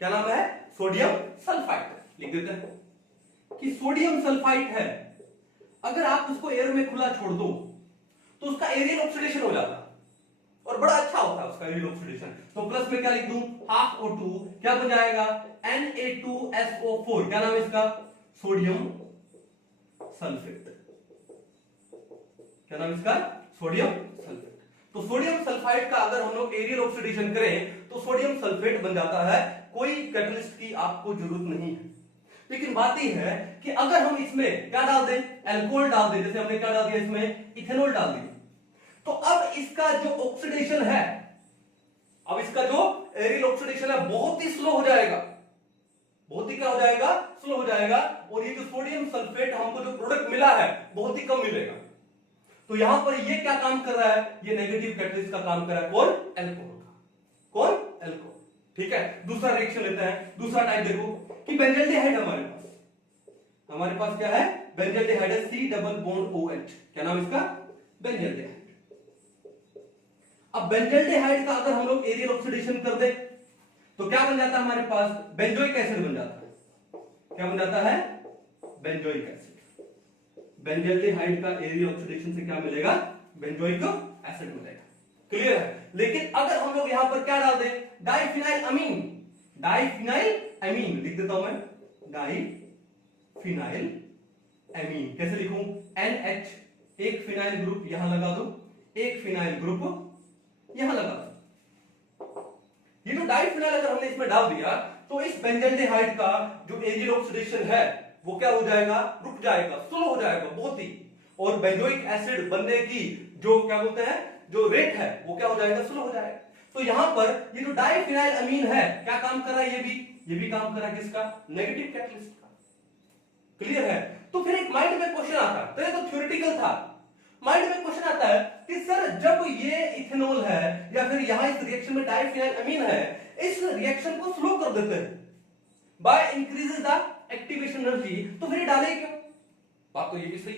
क्या नाम है? Sodium sulphide. लिख देते हैं कि सोडियम सल्फाइड है, अगर आप उसको एयर में खुला छोड़ दो तो उसका एरियल ऑक्सीडेशन हो जाता और बड़ा अच्छा होता है उसका एरियल ऑक्सीडेशन। तो प्लस में क्या लिख दूं? हाफ O2 क्या बन जाएगा? Na2SO4। क्या नाम है इसका? Sodium sulphate. क्या नाम इसका? Sodium sulphate. तो सोडियम सल्फाइड का अगर हम लोग एरियल ऑक्सीडेशन करें तो सोडियम सल्फेट बन जाता है। कोई कैटलिस्ट की आपको जरूरत नहीं है। लेकिन बात यह है कि अगर हम इसमें क्या डाल दें? अल्कोहल डाल दें। जैसे हमने क्या डाल दिया इसमें? इथेनॉल डाल दिया। तो अब इसका जो ऑक्सीडेशन है, अब इसका जो एरियल ऑक्सीडेशन है बहुत ही स्लो हो जाएगा। बहुत ही क्या हो जाएगा? स्लो हो जाएगा। और ये जो सोडियम सल्फेट हमको जो प्रोडक्ट मिला है बहुत ही कम मिलेगा। तो यहां पर ये क्या काम कर रहा है? ये नेगेटिव कैटलिस्ट का काम कर रहा है। कौन? अल्कोहल का। कौन? अल्कोहल। ठीक है, दूसरा रिएक्शन लेते हैं। दूसरा टाइप देखो कि बेंजल्डिहाइड हमारे पास क्या है? बेंजल्डिहाइड है C डबल बॉन्ड OH। क्या नाम इसका? बेंजल्डिहाइड। अब बेंजल्डिहाइड का अगर हम लोग एरियल ऑक्सीडेशन कर दे तो क्या बन जाता है हमारे पास? बेंजोइक एसिड बन जाता है। क्या बन जाता है? Benzoic acid. बेंजल्डिहाइड का एरियल ऑक्सीडेशन से क्या मिलेगा? बेंजोइक एसिड मिलेगा। क्लियर है? लेकिन अगर हम लोग यहां पर क्या डाल दें? डाइफिनाइल अमीन। डाइफिनाइल अमीन लिख देता हूं मैं, डाइफिनाइल अमीन। कैसे लिखूं? NH, एक फिनाइल ग्रुप यहां लगा दो, एक फिनाइल ग्रुप यहां लगा दो। ये जो डाइफिनाइल अगर हमने इसमें डाल दिया तो इस बेंजल्डिहाइड का जो एरियल ऑक्सीडेशन है वो क्या हो जाएगा? रुक जाएगा, स्लो हो जाएगा बहुत ही। और बेंजोइक एसिड बनने की जो क्या बोलते हैं, जो रेट है वो क्या हो जाएगा? स्लो हो जाएगा। तो यहां पर ये जो डाइफिनाइल अमीन है क्या काम कर रहा है? ये भी काम कर रहा है किसका? नेगेटिव कैटलिस्ट का। क्लियर है? तो फिर एक माइंड में क्वेश्चन आता है, तो ये तो थ्योरेटिकल था। माइंड में क्वेश्चन आता है कि सर जब ये इथेनॉल है या फिर यहां इस रिएक्शन में डाइफिनाइल अमीन है, इस रिएक्शन को स्लो कर देते हैं by increases the activation energy, तो फिर ये डाले क्यों? बात तो ये भी सही।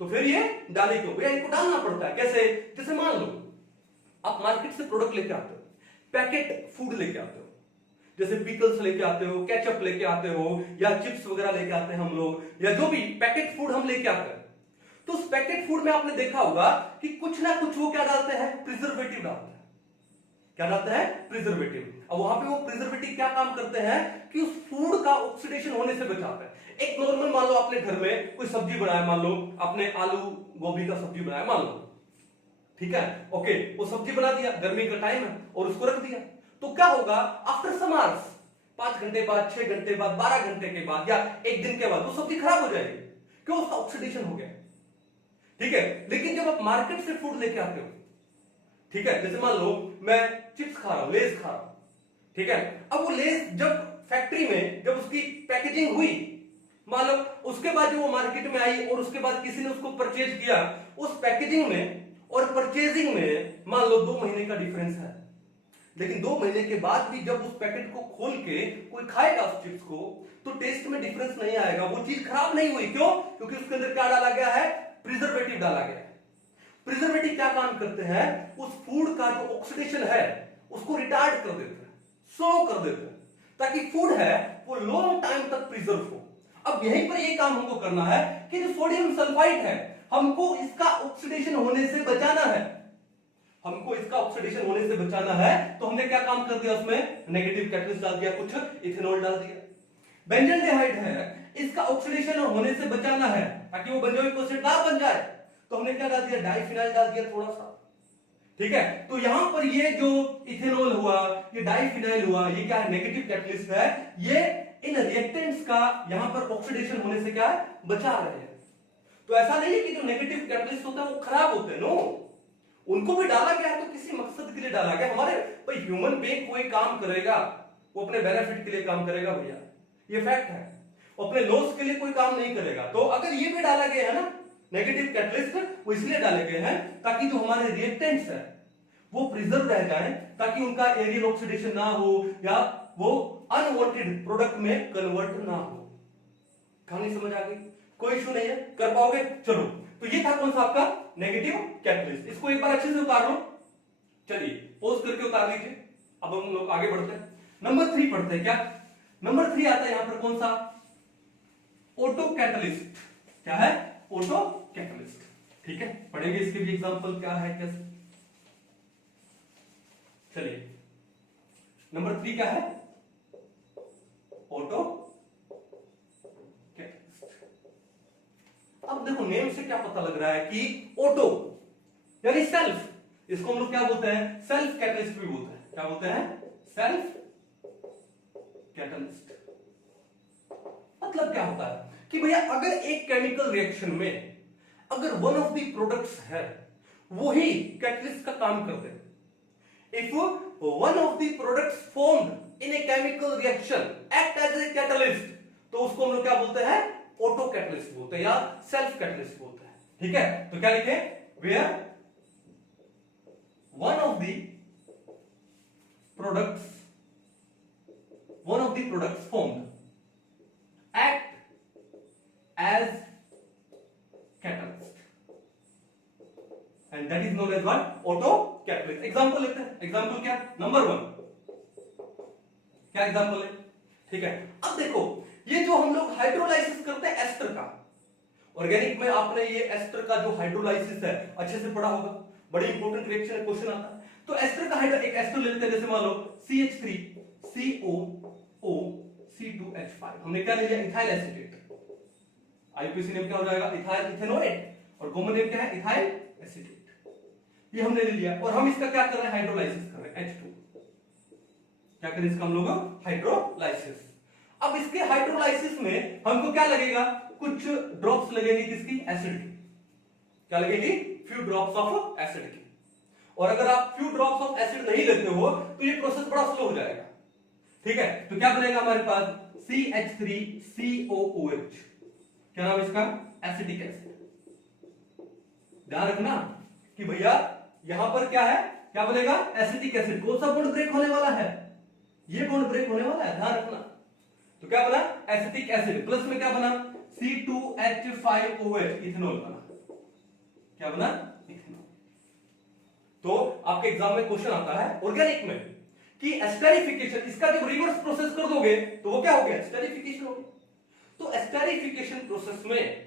तो फिर ये डाले क्यों? भैया इनको डालना पड़ता है। कैसे? जैसे मान लो आप मार्केट से प्रोडक्ट लेके आते हो, पैकेट फूड लेके आते हो, जैसे पिकल्स लेके आते हो, केचप लेके आते हो, या चिप्स वगैरह लेके आते हैं हम लोग, या जो भी पैकेट फूड हम लेके आते हैं, तो उस पैकेट फूड में आपने देखा होगा कि कुछ ना कुछ वो क्या डालते हैं? प्रिजर्वेटिव डालते हैं। क्या डालते हैं? प्रिजर्वेटिव। अब वहां पे वो प्रिजर्वेटिव क्या काम करते हैं कि उस फूड का ऑक्सीडेशन होने से बचाते हैं। एक नॉर्मल मान लो आपने घर में कोई सब्जी बनाया, मान लो आपने आलू गोभी का सब्जी बनाया मान लो, ठीक है, ओके, वो सब्जी बना दिया, गर्मी का टाइम है और उसको रख दिया, तो क्या होगा? आफ्टर सम आवर्स, 5 घंटे बाद, 6 घंटे बाद, 12 घंटे के बाद या एक दिन के बाद वो सब्जी खराब हो जाएगी। क्यों? उसका ऑक्सीडेशन हो गया। ठीक है। लेकिन जब आप मार्केट से फूड लेके आते हो, ठीक है, जैसे मान लो मैं चिप्स खा रहा हूं, लेस खा रहा हूं, ठीक है, अब वो लेस जब फैक्ट्री में जब उसकी पैकेजिंग हुई, मान लो उसके बाद जो वो मार्केट में आई और उसके बाद किसी ने उसको परचेज किया, उस पैकेजिंग में और परचेजिंग में मान लो 2 महीने का डिफरेंस है, लेकिन 2 महीने के बाद भी जब उस पैकेट को खोल के कोई खाएगा उस चिप्स को, तो टेस्ट में डिफरेंस नहीं आएगा, वो चीज खराब नहीं हुई। क्यों? क्योंकि उसके अंदर क्या डाला गया है? प्रिजर्वेटिव डाला गया है। प्रिजर्वेटिव क्या काम करते हैं? उस फूड का जो ऑक्सीडेशन है उसको रिटार्ड कर देते हैं, स्लो कर देते हैं, ताकि फूड है वो लॉन्ग टाइम तक प्रिजर्व हो। अब यहीं पर ये काम हमको करना है कि जो सोडियम सल्फाइड है हमको इसका ऑक्सीडेशन होने से बचाना है, हमको इसका ऑक्सीडेशन होने से बचाना है, तो हमने क्या काम कर दिया? उसमें नेगेटिव कैटलिस्ट डाल दिया, कुछ इथेनॉल डाल दिया। बेंजल्डिहाइड है, इसका ऑक्सीडेशन होने से बचाना है ताकि वो बेंजोइक एसिड ना बन जाए, तो हमने क्या डाल दिया? डाइफिनाइल डाल दिया थोड़ा सा। ठीक है, तो यहां पर ये जो इथेनॉल हुआ, ये डाइफिनाइल हुआ, ये क्या है? नेगेटिव कैटलिस्ट है। ये इन रिएक्टेंट्स का यहां पर ऑक्सीडेशन होने से क्या है? बचा रहे हैं। तो ऐसा नहीं है कि जो नेगेटिव कैटलिस्ट होता है वो खराब होते हैं, नो, उनको भी डाला गया है तो किसी मकसद के लिए डाला गया। हमारे भाई ह्यूमन बीइंग कोई काम करेगा वो अपने बेनिफिट के लिए काम करेगा भैया, ये फैक्ट है, अपने लॉस के लिए कोई काम नहीं करेगा। तो अगर ये भी डाला गया है ना नेगेटिव कैटलिस्ट, वो इसलिए डाले गए हैं ताकि जो हमारे रिएक्टेंट्स है वो प्रिजर्व रह जाए, ताकि उनका एरियल ऑक्सीडेशन ना हो या वो अनवांटेड प्रोडक्ट में कन्वर्ट ना हो। कहानी समझ आ गई? कोई इशू नहीं है, कर पाओगे? चलो, तो ये था कौन सा आपका? Negative catalyst. इसको एक बार अच्छे से उतार लो। चलिए पोज करके उतार लीजिए। अब हम लोग आगे बढ़ते हैं, नंबर 3 पढ़ते हैं। क्या नंबर 3 आता है यहां पर? कौन सा? Auto catalyst. क्या है? Auto catalyst. ठीक है, पढ़ेंगे इसके भी एग्जांपल क्या है, कैसे। चलिए, नंबर 3 क्या है? Auto catalyst. अब देखो नेम से क्या पता लग रहा है कि ऑटो यानी सेल्फ, इसको हम लोग क्या बोलते हैं? सेल्फ कैटलिस्ट भी बोलते हैं। क्या बोलते हैं? Self catalyst. मतलब क्या होता है कि भैया अगर एक केमिकल रिएक्शन में अगर वन ऑफ द प्रोडक्ट्स है वही कैटलिस्ट का काम करते हैं, if one of the products formed in a chemical reaction act as a catalyst, तो उसको हम लोग क्या बोलते हैं? ऑटो कैटलिस्ट बोलते हैं या सेल्फ कैटलिस्ट बोलते हैं। ठीक है, तो क्या लिखे? Where one of the products formed act as called auto catalyst. Example लेते हैं। एग्जांपल क्या? नंबर 1 क्या एग्जांपल है? ठीक है, अब देखो ये जो हम लोग हाइड्रोलाइसिस करते हैं एस्टर का, ऑर्गेनिक में आपने ये एस्टर का जो हाइड्रोलाइसिस है अच्छे से पढ़ा होगा, बड़ी इंपॉर्टेंट रिएक्शन क्वेश्चन आता है। तो एस्टर का एक एस्टर ले लेते हैं, जैसे मान लो CH3COO C2H5, हमने क्या ले लिया? Ethyl acetate. आईयूपीएसी नेम क्या हो जाएगा? इथाइल इथेनोएट, और कॉमन नेम क्या है? Ethyl acetate. ये हमने ले लिया और हम इसका क्या कर रहे हैं? हाइड्रोलाइसिस कर रहे हैं, H2। क्या करें इसका हम लोग? हाइड्रोलाइसिस। अब इसके हाइड्रोलाइसिस में हमको क्या लगेगा? कुछ ड्रॉप्स लगेंगे किसकी? एसिड की। क्या लगेगी? फ्यू ड्रॉप्स ऑफ एसिड की। और अगर आप फ्यू ड्रॉप्स ऑफ एसिड नहीं लेते हो तो ये प्रोसेस बड़ा स्लो हो जाएगा। ठीक है, तो क्या बनेगा हमारे पास? CH3COOH। क्या नाम इसका? Acetic acid. ध्यान रखना कि भैया यहां पर क्या है? क्या बनेगा? Acetic acid. कौन सा बॉन्ड ब्रेक होने वाला है? ये बॉन्ड ब्रेक होने वाला है, ध्यान रखना। तो क्या बना? Acetic acid. प्लस में क्या बना? C2H5OH, इथेनॉल बना। क्या बना? इथेनॉल। तो आपके एग्जाम में क्वेश्चन आता है ऑर्गेनिक में कि एस्टेरिफिकेशन, इसका जब रिवर्स प्रोसेस कर दोगे तो वो क्या हो गया? एस्टेरिफिकेशन हो गया। तो एस्टेरिफिकेशन प्रोसेस में,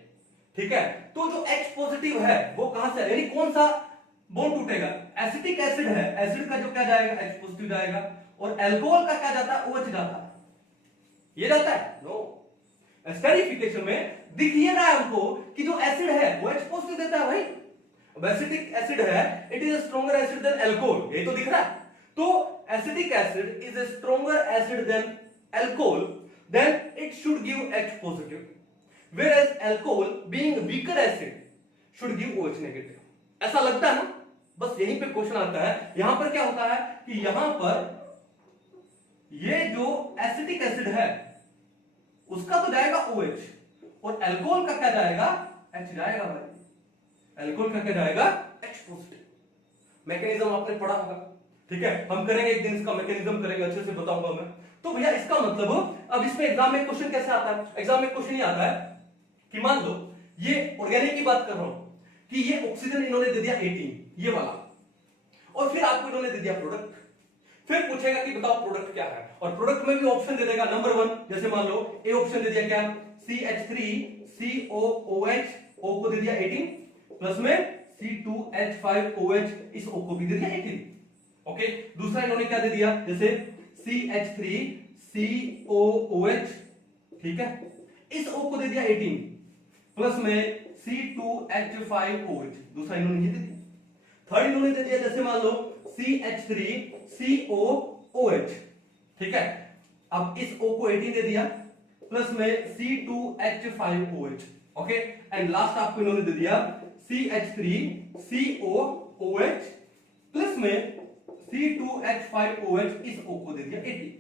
ठीक है, तो जो H पॉजिटिव है वो कहां से, यानी कौन सा बॉन्ड टूटेगा? एसिटिक एसिड है, एसिड का जो क्या जाएगा? H पॉजिटिव जाएगा, और अल्कोहल का क्या जाता है? OH जाता है। ये जाता है? नो। एस्टेरिफिकेशन में दिख ये रहा है हमको कि जो एसिड है वो H पॉजिटिव देता है भाई। अब एसिटिक एसिड है, it is stronger acid than alcohol, ये तो दिख रहा है। तो acetic acid is a stronger acid than alcohol, then it should give H positive, whereas alcohol being weaker acid should give OH negative। ऐसा लगता है ना? बस यहीं पे क्वेश्चन आता है। यहां पर क्या होता है कि यहां पर ये जो एसिटिक एसिड है उसका तो जाएगा OH, और अल्कोहल का क्या जाएगा? H जाएगा भाई। अल्कोहल का क्या जाएगा? H positive. मैकेनिज्म आपने पढ़ा होगा, ठीक है, हम करेंगे एक दिन इसका मैकेनिज्म करेंगे, अच्छे से बताऊंगा मैं। तो भैया इसका मतलब, अब इसमें एग्जाम में क्वेश्चन कैसे आता है? एग्जाम में क्वेश्चन ये आता है कि मान लो ये ऑर्गेनिक की बात कर रहा हूं कि ये ऑक्सीजन इन्होंने दे दिया 18, ये वाला, और फिर आपको इन्होंने दे दिया प्रोडक्ट। फिर पूछेगा कि बताओ प्रोडक्ट क्या है, और प्रोडक्ट में भी ऑप्शन दे देगा। नंबर 1, जैसे मान लो ए ऑप्शन दे दिया क्या? CH3COOH, O को दे दिया 18, प्लस में C2H5OH, इस O को भी दे दिया 18। ओके, दूसरा इन्होंने क्या दे दिया? जैसे CH3COOH, ठीक है, इस O को दे दिया 18, प्लस में C2H5OH, दूसरा इन्होंने ये दे दिया। थर्ड इन्होंने दे दिया, जैसे मान लो CH3COOH, ठीक है, अब इस O को 18 दे दिया, प्लस में C2H5OH। ओके, एंड लास्ट आपको इन्होंने दे दिया CH3COOH, प्लस में C2H5OH, इस O को दे दिया 18।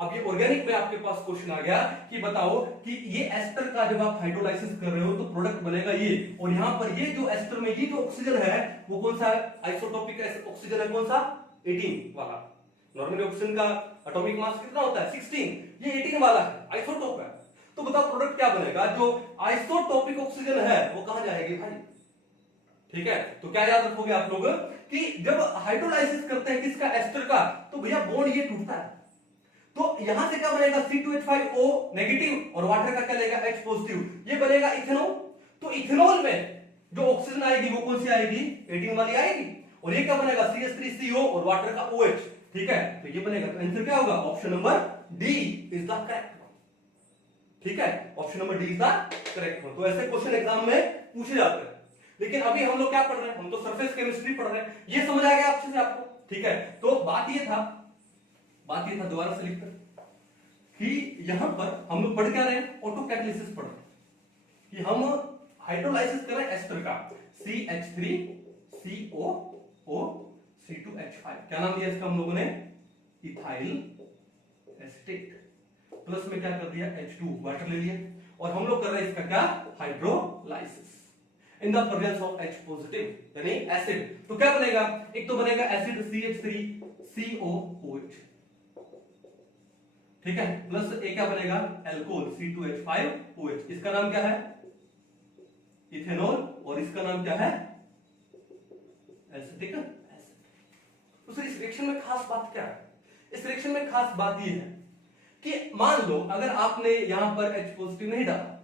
अब ये ऑर्गेनिक में आपके पास क्वेश्चन आ गया कि बताओ कि ये एस्टर का जब आप हाइड्रोलाइसिस कर रहे हो तो प्रोडक्ट बनेगा ये, और यहां पर ये जो एस्टर में ये जो ऑक्सीजन है वो कौन सा है? आइसोटोपिक ऑक्सीजन है, कौन सा? 18 वाला। नॉर्मली ऑक्सीजन का एटॉमिक मास कितना होता है? 16, ये 18 वाला है, आइसोटोप है। तो बताओ प्रोडक्ट क्या बनेगा? जो आइसोटोपिक ऑक्सीजन है वो कहां जाएगी भाई? ठीक है, तो क्या याद रखोगे आप लोग कि जब हाइड्रोलाइसिस करते हैं किसका? एस्टर का, तो भैया बॉन्ड ये टूटता है। तो यहां से क्या बनेगा? C2H5O नेगेटिव, और वाटर का क्या लेगा? H पॉजिटिव, ये बनेगा इथेनॉल। तो इथेनॉल में जो ऑक्सीजन आएगी वो कौन सी आएगी? 18 वाली आएगी, और ये क्या बनेगा? CH3CO और वाटर का OH, ठीक है, तो ये बनेगा। तो आंसर क्या होगा? Option number D is the correct one, ठीक है, option number D is the correct one. तो ऐसे क्वेश्चन एग्जाम में पूछे जाते हैं। लेकिन अभी हम लोग क्या पढ़ रहे हैं? हम तो सरफेस केमिस्ट्री पढ़ रहे हैं। ये समझ आ गया अच्छे से आपको? ठीक है, तो बात ये था दोबारा से लिखकर कि यहां पर हम लोग पढ़ क्या रहे हैं? ऑटो कैटालिसिस पढ़ रहे हैं कि हम हाइड्रोलाइसिस कर रहे हैं एस्टर का, CH3COO C2H5, क्या नाम दिया इसका हम लोगों ने? Ethyl acetate. प्लस में क्या कर दिया? H2 वाटर ले लिया, और हम लोग कर रहे हैं इसका क्या? Hydrolysis in the presence of H positive यानी एसिड। तो क्या बनेगा? एक तो बनेगा एसिड CH3COOH, ठीक है, प्लस एक क्या बनेगा? अल्कोहल C2H5OH, इसका नाम क्या है? इथेनॉल, और इसका नाम क्या है? Acetic acid. तो इस रिएक्शन में खास बात क्या है? इस रिएक्शन में खास बात यह है कि मान लो अगर आपने यहां पर H पॉजिटिव नहीं डाला,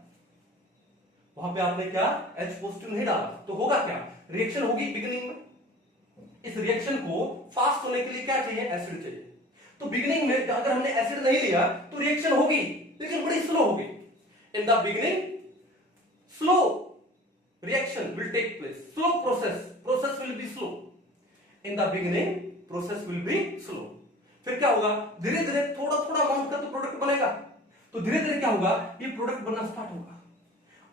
वहां पे आपने क्या H पॉजिटिव नहीं डाला, तो होगा क्या? रिएक्शन होगी बिगिनिंग में। इस रिएक्शन को फास्ट होने के लिए क्या चाहिए? एसिड चाहिए। तो बिगिनिंग में अगर हमने एसिड नहीं लिया तो रिएक्शन होगी, लेकिन बड़ी स्लो होगी। In the beginning slow reaction will take place, slow process will be slow in the beginning, process will be slow। फिर क्या होगा? धीरे धीरे थोड़ा थोड़ा अमाउंट का तो प्रोडक्ट बनेगा, तो धीरे धीरे क्या होगा? ये प्रोडक्ट बनना स्टार्ट होगा।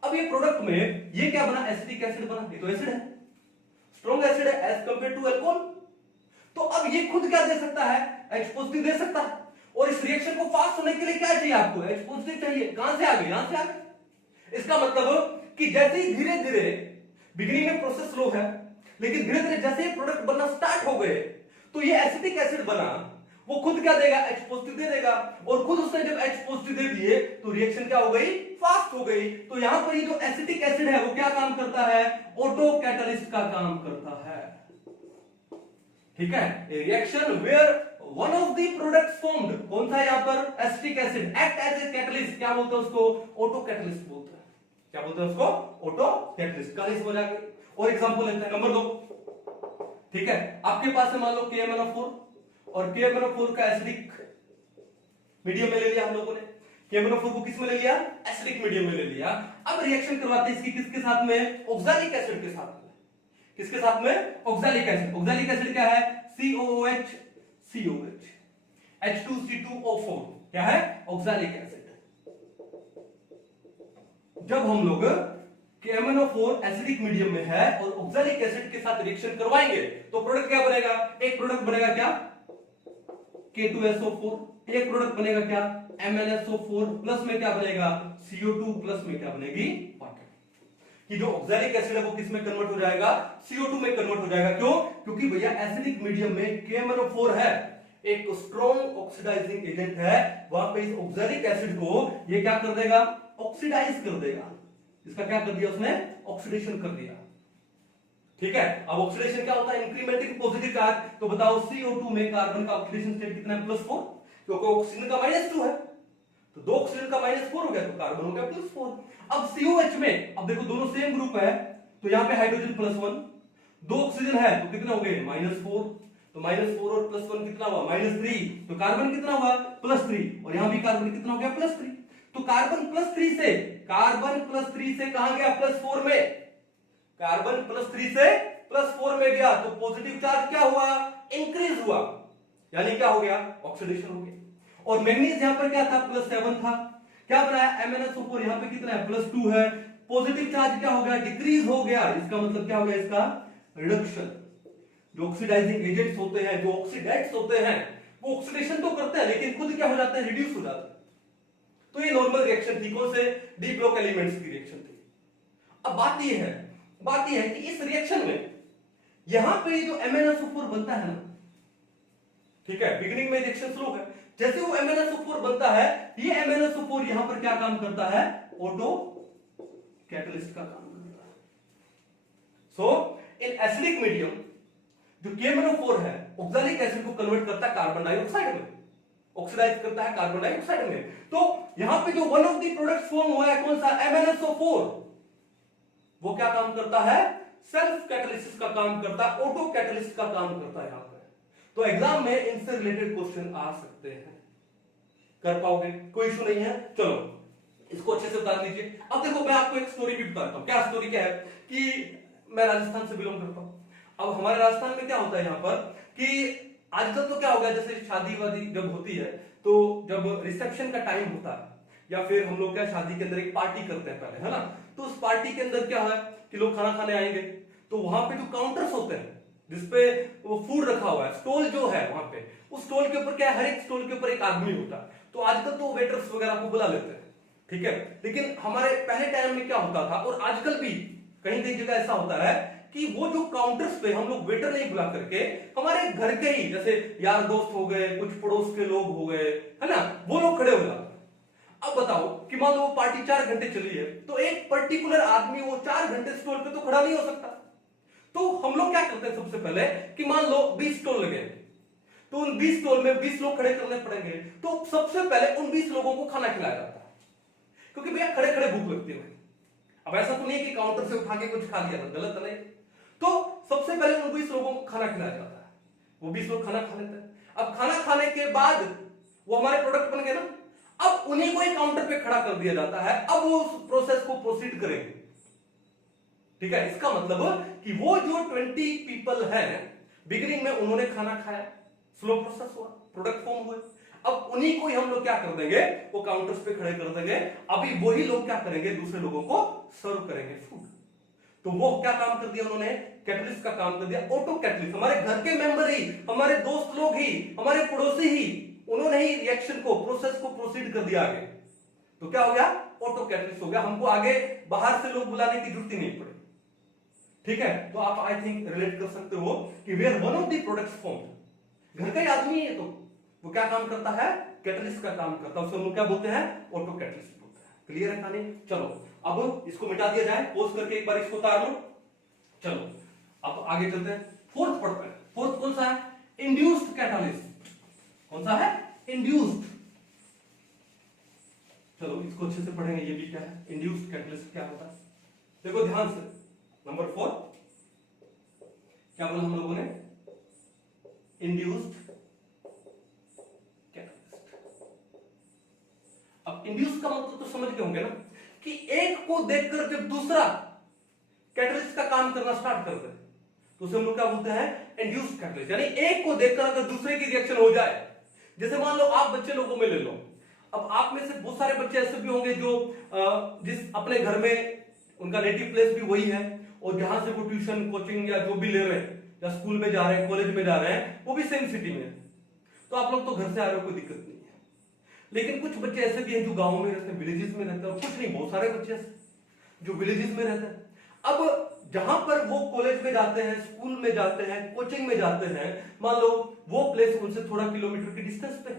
अब ये प्रोडक्ट में ये क्या बना? एसिटिक एसिड बना। ये तो एसिड है, स्ट्रॉन्ग एसिड है एज कंपेयर टू अल्कोहल। तो अब ये खुद क्या दे सकता है? H पॉजिटिव दे सकता है। और इस रिएक्शन को फास्ट होने के लिए क्या चाहिए आपको? H पॉजिटिव चाहिए। कहां से आ गए? यहां से आ गए। इसका मतलब कि जैसे ही धीरे धीरे बिगिनिंग में प्रोसेस स्लो है, लेकिन धीरे धीरे जैसे ही प्रोडक्ट बनना स्टार्ट हो गए तो ये एसिटिक एसिड बना, वो खुद क्या देगा? H पॉजिटिव दे देगा। और खुद उसने जब H पॉजिटिव दे दिए तो रिएक्शन क्या हो गई? फास्ट हो गई। तो यहां पर ये जो एसिटिक एसिड है वो क्या काम करता है? ऑटो कैटलिस्ट का काम करता है। ठीक है, a reaction where one of the products formed, कौन सा यहां पर? Acetic acid act as a catalyst. क्या बोलते हैं उसको? ऑटो कैटलिस्ट बोलते हैं। क्या बोलते हैं उसको? Auto catalyst. कहानी समझ आ गई? और एग्जांपल लेते हैं, नंबर 2। ठीक है, आपके पास है मान लो KMnO4 और KMnO4 का एसिडिक मीडियम में ले लिया हम लोगों ने। KMnO4 को किस में ले लिया? एसिडिक मीडियम में ले लिया। अब रिएक्शन करवाते हैं इसकी किसके साथ में? ऑक्सैलिक एसिड के साथ में। किसके साथ में? Oxalic acid. ऑक्सैलिक एसिड क्या है? COOH COH H2C2O4 क्या है? Oxalic acid. जब हम लोग KMnO4 एसिडिक मीडियम में है और ऑक्सैलिक एसिड के साथ रिएक्शन करवाएंगे तो प्रोडक्ट क्या बनेगा? एक प्रोडक्ट बनेगा क्या? K2SO4। एक प्रोडक्ट बनेगा क्या? MnSO4 प्लस में क्या बनेगा? CO2 प्लस में क्या बनेगी? वाटर। कि जो ऑक्सैलिक एसिड है वो किस में कन्वर्ट हो जाएगा? CO2 में कन्वर्ट हो जाएगा। क्यों? क्योंकि भैया एसिडिक मीडियम में KMnO4 है, एक स्ट्रॉन्ग ऑक्सीडाइजिंग एजेंट है। वहां पे इस ऑक्सैलिक एसिड को ये क्या कर देगा? ऑक्सीडाइज कर देगा। इसका क्या कर दिया उसने? ऑक्सीडेशन कर दिया। ठीक है, अब ऑक्सीडेशन क्या होता है? Incriminating positive charge. तो बताओ CO2 में कार्बन का ऑक्सीडेशन स्टेट कितना है? +4, क्योंकि ऑक्सीजन का -2 है। तो 2 ऑक्सीजन का -4 हो गया तो कार्बन हो गया +4। अब COH में अब देखो दोनों सेम ग्रुप है, तो यहां पे हाइड्रोजन +1, 2 ऑक्सीजन है तो कितना हो गए? -4। तो -4 और +1 कितना हुआ? -3। तो कार्बन कितना हुआ? +3। और यहां भी कार्बन कितना हो गया? +3। तो कार्बन +3 से कहां गया? +4 में। कार्बन +3 से +4 में गया तो पॉजिटिव चार्ज क्या हुआ? इंक्रीज हुआ, यानी क्या हो गया? ऑक्सीडेशन हो गया। और मैग्नीज यहां पर क्या था? +7 था। क्या बनाया? MnSO4 यहां पे कितना है? +2 है। पॉजिटिव चार्ज क्या हो गया? डिक्रीज हो गया। इसका मतलब क्या हो गया? इसका रिडक्शन। जो ऑक्सीडाइजिंग एजेंट्स होते हैं, जो ऑक्सीडेंट्स होते हैं, वो ऑक्सीडेशन तो करते हैं लेकिन खुद क्या हो जाते हैं? रिड्यूस हो जाते हैं। तो ये नॉर्मल रिएक्शन थी। कौन से? डी ब्लॉक एलिमेंट्स की रिएक्शन थी। अब बात ये है कि इस रिएक्शन में यहां पे जो MnSO4 बनता है ना, ठीक है, बिगिनिंग में रिएक्शन स्लो है, जैसे वो MnSO4 बनता है, ये MnSO4 यहां पर क्या काम करता है? ऑटो कैटलिस्ट का काम करता है। सो इन एसिडिक मीडियम जो KMnO4 है ऑक्सैलिक एसिड को कन्वर्ट करता है कार्बन डाइऑक्साइड में, ऑक्सीडाइज करता है कार्बन डाइऑक्साइड में। तो यहां पे जो one of the products form हुआ है कौन सा? MnSO4। वो क्या काम करता है? सेल्फ कैटालिसिस का काम करता है, ऑटो कैटालिस्ट का काम करता है यहां पर। तो एग्जाम में इनसे रिलेटेड क्वेश्चन आ सकते हैं। कर पाओगे? कोई इशू नहीं है। चलो इसको अच्छे से बता लीजिए। अब देखो मैं आपको एक स्टोरी भी बताता हूं। क्या स्टोरी क्या है? कि मैं राजस्थान से बिलोंग करता हूं। अब हमारे राजस्थान में क्या होता है यहां पर कि आजकल तो क्या हो गया, जैसे शादी वादी जब होती है तो जब रिसेप्शन का टाइम होता है या फिर हम लोग क्या शादी के अंदर एक पार्टी करते हैं पहले, है ना, तो उस पार्टी के अंदर क्या है कि लोग खाना खाने आएंगे तो वहां पे जो काउंटर्स होते हैं जिसपे वो फूड रखा हुआ है, स्टॉल जो है वहां पे, उस स्टॉल के ऊपर क्या है? हर एक स्टॉल के ऊपर एक आदमी होता है। तो आजकल तो वेटर्स वगैरह को बुला लेते हैं, ठीक है, लेकिन हमारे पहले टाइम में क्या होता था और आजकल भी कहीं कहीं जगह ऐसा होता है कि वो जो काउंटर्स पे हम लोग वेटर नहीं बुला करके हमारे घर के ही जैसे यार दोस्त हो गए, कुछ पड़ोस के लोग हो गए, है ना, वो लोग खड़े हो जाते हैं। अब बताओ कि मान लो वो पार्टी 4 घंटे चली है तो एक पर्टिकुलर आदमी वो 4 घंटे स्टॉल पे तो खड़ा नहीं हो सकता। तो हम लोग क्या करते हैं सबसे पहले कि मान लो 20 स्टॉल लगे, तो उन 20 स्टॉल में 20 लोग खड़े करने पड़ेंगे, तो सबसे पहले उन 20 लोगों को खाना खिलाया जाता है, क्योंकि भैया खड़े खड़े भूख लगती है। अब ऐसा तो नहीं है कि काउंटर से उठा के कुछ खा लिया, गलत नहीं। तो सबसे पहले उन 20 लोगों को खाना खिलाया जाता है, वो 20 लोग खाना खा लेते हैं। अब खाना खाने के बाद वो हमारे प्रोडक्ट बन गए ना, अब उन्हीं को एक काउंटर पे खड़ा कर दिया जाता है, अब वो उस प्रोसेस को प्रोसीड करेंगे। ठीक है, इसका मतलब कि वो जो 20 पीपल हैं, बिगिनिंग में उन्होंने खाना खाया, स्लो प्रोसेस हुआ, प्रोडक्ट फॉर्म हुए, अब उन्हीं को ही हम लोग क्या कर देंगे, वो काउंटर्स पे खड़े कर देंगे। अभी वही लोग क्या करेंगे, दूसरे लोगों को सर्व करेंगे फूड। तो वो क्या काम कर दिया उन्होंने, कैटलिस्ट का काम कर दिया। ऑटो कैटलिस्ट, हमारे घर के मेंबर ही, हमारे दोस्त लोग ही, हमारे पड़ोसी ही, उन्होंने ही रिएक्शन को, प्रोसेस को प्रोसीड कर दिया आगे। तो क्या हो गया, ऑटो कैटलिस्ट हो गया, हमको आगे बाहर से लोग बुलाने की जरूरत ही नहीं पड़ी। ठीक है, तो आप आई थिंक रिलेट कर सकते हो कि वे are one of the products formed. घर का ही आदमी है, तो वो क्या काम करता है, कैटलिस्ट का काम करता है, उसको हम क्या बोलते हैं, ऑटो कैटलिस्ट बोलते हैं। क्लियर है कहानी? चलो अब इसको मिटा दिया जाए, पोज करके एक बार इसको उतार लो। चलो अब आगे चलते हैं, फोर्थ पढ़ते हैं। फोर्थ कौन सा है, इंड्यूस्ड कैटालिस्ट। कौन सा है, इंड्यूस्ड। चलो इसको अच्छे से पढ़ेंगे, ये भी क्या है, इंड्यूस्ड कैटालिस्ट क्या होता है। देखो ध्यान से, नंबर 4 क्या बोला हम लोगों ने, इंड्यूस्ड कैटालिस्ट। अब इंड्यूस का मतलब तो समझ गए होंगे ना, कि एक को देखकर जब दूसरा कैटलिस्ट का काम करना स्टार्ट कर दे, तो उसे हम लोग क्या बोलते हैं, इंड्यूस्ड कैटलिस्ट। यानी एक को देखकर अगर दूसरे की रिएक्शन हो जाए, जैसे मान लो आप बच्चे लोगों में ले लो, अब आप में से बहुत सारे बच्चे ऐसे भी होंगे जो जिस अपने घर में उनका नेटिव प्लेस भी वही है, और जहां से वो ट्यूशन कोचिंग या जो भी ले रहे हैं, या स्कूल में जा रहे हैं, कॉलेज में जा रहे हैं, वो भी सेम सिटी में है। तो आप लोग तो घर से आ रहे हो, कोई दिक्कत नहीं है। लेकिन कुछ बच्चे ऐसे भी हैं जो गांव में रहते हैं, विलेजेस में रहते हैं, कुछ नहीं, बहुत सारे बच्चे ऐसे जो विलेजेस में रहते हैं। अब जहां पर वो कॉलेज में जाते हैं, स्कूल में जाते हैं, कोचिंग में जाते हैं, मान लो वो प्लेस उनसे थोड़ा किलोमीटर की डिस्टेंस पे,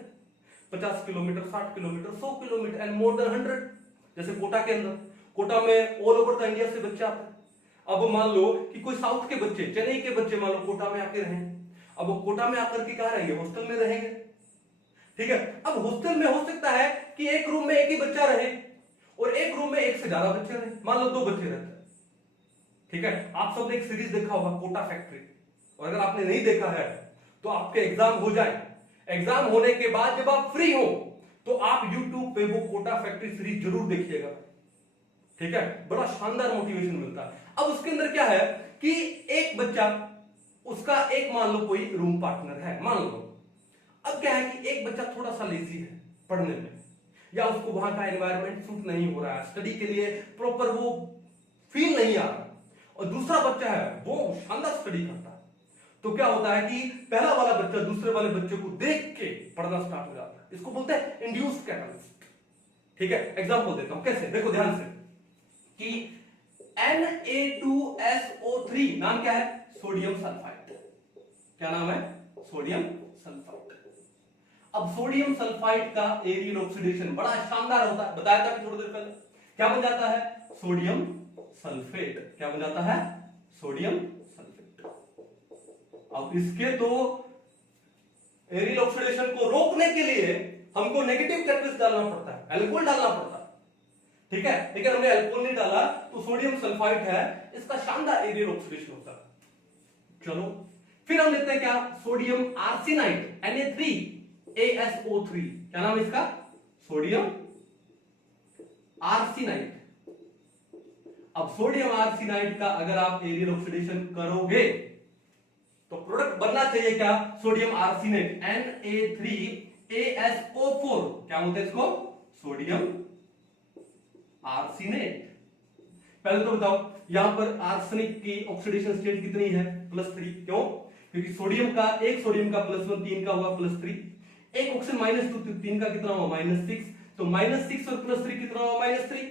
50 kilometre, 60 kilometre, 100 kilometre and more than 100। जैसे कोटा के अंदर, कोटा में ऑल ओवर द इंडिया से बच्चे आते हैं। अब मान लो कि कोई साउथ के बच्चे, चेन्नई के बच्चे मान लो कोटा में आके रहे, अब वो कोटा में आकर के कहां रहेंगे, हॉस्टल में रहेंगे। ठीक है, अब हॉस्टल में हो सकता है कि एक रूम में एक ही बच्चा रहे, और एक रूम में एक से ज्यादा बच्चे रहे, मान लो 2 बच्चे रहते हैं। ठीक है, आप सबने एक सीरीज देखा होगा, कोटा फैक्ट्री, और अगर आपने नहीं देखा है तो आपके एग्जाम हो जाए, एग्जाम होने के बाद जब आप फ्री हो तो आप YouTube पे वो कोटा फैक्ट्री सीरीज जरूर देखिएगा। ठीक है, बड़ा शानदार मोटिवेशन मिलता है। अब उसके अंदर क्या है कि एक बच्चा, उसका एक मान लो कोई रूम पार्टनर है, मान लो। अब क्या है कि एक बच्चा थोड़ा सा लेजी है पढ़ने में, या उसको वहां का एनवायरनमेंट सूट नहीं हो रहा है, स्टडी के लिए प्रॉपर वो फील नहीं आ रहा, और दूसरा बच्चा है वो शानदार स्टडी करता है। तो क्या होता है कि पहला वाला बच्चा दूसरे वाले बच्चे को देख के पढ़ना स्टार्ट हो जाता है, इसको बोलते हैं इंड्यूस्ड कैटालिस्ट। ठीक है, एग्जांपल देता हूं कैसे, देखो ध्यान से, कि Na2SO3 नाम क्या है, सोडियम सल्फाइड। क्या नाम है, सोडियम सल्फाइड। अब सोडियम सल्फाइड का एरियल ऑक्सीडेशन बड़ा शानदार होता है, बताया था थोड़ी देर पहले। क्या बन जाता है, सोडियम सल्फेट। क्या बन जाता है, सोडियम सल्फेट। अब इसके तो एरियल ऑक्सीडेशन को रोकने के लिए हमको नेगेटिव कैटलिस्ट डालना पड़ता है, अल्कोहल डालना पड़ता है। ठीक है, लेकिन हमने अल्कोहल नहीं डाला, तो सोडियम सल्फाइड है, इसका शानदार एरियल ऑक्सीडेशन होता है। चलो फिर हम लेते हैं क्या, सोडियम आर्सेनाइड, Na3ASO3। क्या नाम है इसका, सोडियम आर्सेनाइड। अब सोडियम आर्सेनाइड का अगर आप एरियल ऑक्सीडेशन करोगे तो प्रोडक्ट बनना चाहिए क्या, सोडियम आर्सेनेट, Na3ASO4। क्या बोलते हैं इसको, सोडियम आर्सेनेट। पहले तो बताओ यहां पर आर्सेनिक की ऑक्सीडेशन स्टेट कितनी है, +3। क्यों, क्योंकि सोडियम का, एक सोडियम का +1, 3 का हुआ +3, एक ऑक्सीजन -2, 3 का कितना हुआ, -6, तो -6 और +3 कितना हुआ, -3।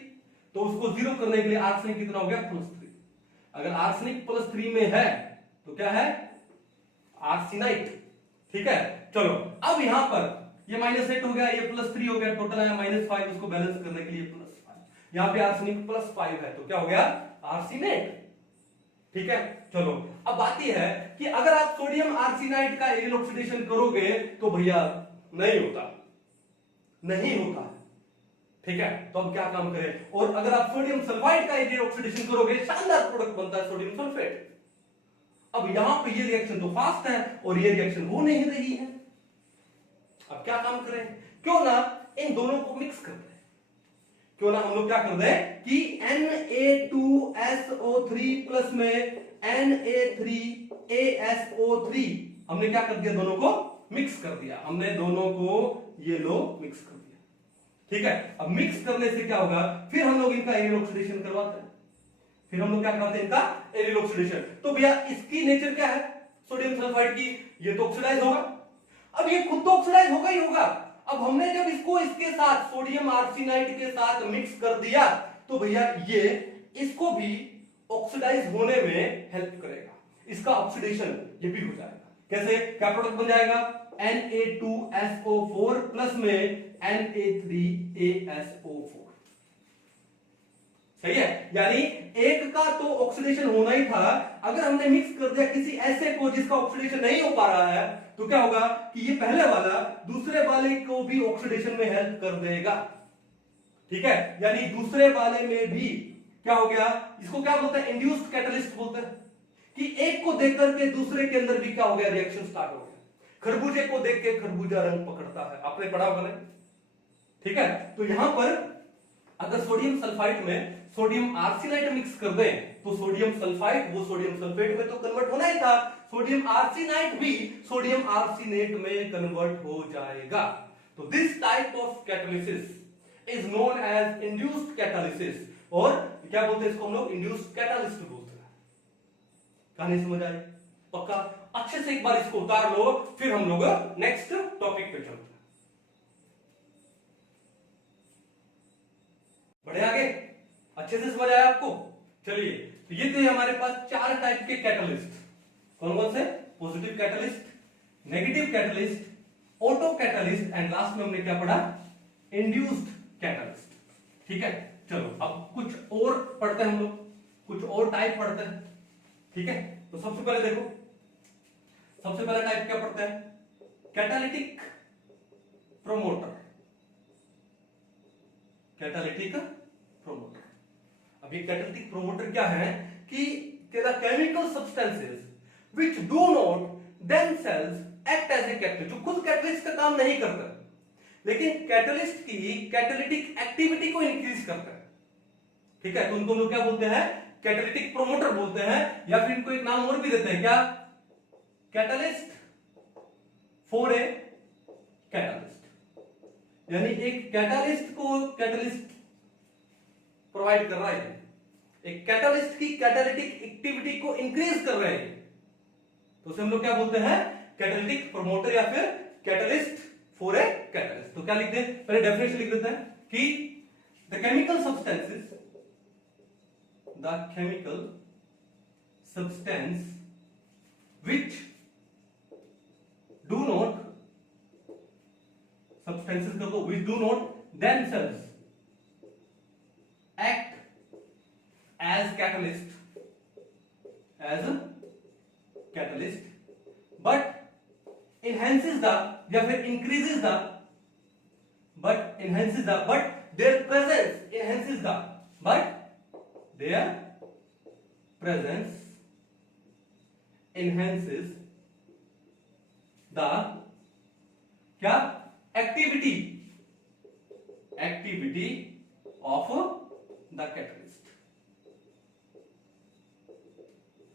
तो उसको 0 करने के लिए आर्सेनिक कितना हो गया, +3। अगर आर्सेनिक +3 में है तो क्या है, आर्सेनाइट। ठीक है, चलो अब यहां पर ये -8 हो गया, ये +3 हो गया, टोटल आया -5, उसको बैलेंस करने के लिए +5। यहां पे आर्सेनिक +5 है, तो क्या हो गया, आर्सेनेट। ठीक है, चलो अब बात यह है कि अगर आप सोडियम आर्सेनाइड का एरियल ऑक्सीडेशन करोगे तो भैया नहीं होता, नहीं होता। ठीक है, तो अब क्या काम करें, और अगर आप सोडियम सल्फाइड का एरियल ऑक्सीडेशन करोगे शानदार प्रोडक्ट बनता है सोडियम सल्फेट। अब यहां पे ये रिएक्शन तो फास्ट है और ये रिएक्शन हो नहीं रही है, अब क्या काम करें, क्यों ना इन दोनों को मिक्स कर दें, क्यों ना हम लोग क्या कर दें कि Na2SO3 प्लस में Na3ASO3 हमने क्या कर दिया, दोनों को मिक्स कर दिया, हमने दोनों को ये लो मिक्स कर दिया। ठीक है, अब मिक्स करने से क्या होगा, फिर हम लोग इनका एरियल ऑक्सीडेशन करवाते हैं, फिर हम लोग क्या करवाते हैं इनका एरियल ऑक्सीडेशन। तो भैया इसकी नेचर क्या है सोडियम सल्फाइड की, ये तो ऑक्सीडाइज होगा, अब ये खुद तो ऑक्सीडाइज होगा ही होगा। अब हमने जब इसको इसके साथ सोडियम आर्सेनाइड के साथ मिक्स कर दिया तो भैया ये इसको भी ऑक्सीडाइज होने में हेल्प करेगा, इसका ऑक्सीडेशन ये भी हो जाएगा। कैसे, क्या प्रोडक्ट बन जाएगा, Na2SO4 प्लस में Na3ASO4। सही है, यानी एक का तो ऑक्सीडेशन होना ही था, अगर हमने मिक्स कर दिया किसी ऐसे को जिसका ऑक्सीडेशन नहीं हो पा रहा है तो क्या होगा कि ये पहले वाला दूसरे वाले को भी ऑक्सीडेशन में हेल्प कर देगा। ठीक है, यानी दूसरे वाले में भी क्या हो गया, इसको क्या बोलते हैं, इंड्यूस्ड कैटलिस्ट बोलते हैं, कि एक को देख करके दूसरे के अंदर भी क्या हो गया, रिएक्शन स्टार्ट हो गया। खरबूजे को देख के खरबूजा रंग पकड़ता है, आपने पढ़ा होगा ना। ठीक है, तो यहां पर अगर सोडियम सल्फाइड में सोडियम आर्सेनाइड मिक्स कर दें तो सोडियम सल्फाइड वो सोडियम सल्फेट में तो कन्वर्ट होना ही था, सोडियम आर्सेनाइड भी सोडियम आर्सेनेट में कन्वर्ट हो जाएगा। तो this type of catalysis is known as induced catalysis, और क्या बोलते हैं इसको हम लोग, इंड्यूस्ड कैटालिस्ट बोलते हैं। कहानी समझ आई, पक्का अच्छे से एक बार इसको उतार लो, फिर हम लोग नेक्स्ट टॉपिक पे चलते हैं। बढ़े आगे, अच्छे से समझ आया आपको। चलिए, तो ये थे हमारे पास चार टाइप के कैटलिस्ट, कौन कौन से, positive catalyst, negative catalyst, auto catalyst, and last में हमने क्या पढ़ा, इंड्यूस्ड कैटलिस्ट। ठीक है, चलो अब कुछ और पढ़ते हैं हम लोग, कुछ और टाइप पढ़ते हैं। ठीक है, तो सबसे पहले देखो, सबसे पहला टाइप क्या पढ़ते हैं, कैटालिटिक प्रोमोटर। कैटालिटिक प्रोमोटर, अब ये कैटालिटिक प्रोमोटर क्या है कि तेरा chemical substances which do not themselves act as a catalyst, जो खुद कैटलिस्ट का काम नहीं करता लेकिन कैटलिस्ट की कैटालिटिक एक्टिविटी को इंक्रीज करता है। ठीक है, तो उनको लोग क्या बोलते हैं, कैटालिटिक प्रोमोटर बोलते हैं, या फिर इनको एक नाम और भी देते हैं, क्या, कैटलिस्ट फॉर ए कैटालिस्ट, यानी एक कैटालिस्ट को कैटालिस्ट प्रोवाइड कर रहा है, एक कैटालिस्ट की कैटालिटिक एक्टिविटी को इंक्रीज कर रहे हैं, तो उसे हम लोग क्या बोलते हैं, कैटालिटिक प्रोमोटर या फिर कैटालिस्ट फॉर ए कैटालिस्ट। तो क्या लिख दें, पहले डेफिनेशन लिख देते हैं कि the chemical substances, the chemical substance which do not, substances कर दो, which do not themselves act as catalyst, as a catalyst, but enhances the, या फिर increases the, but enhances the, but their presence enhances the, but their presence enhances the क्या, activity of the catalyst.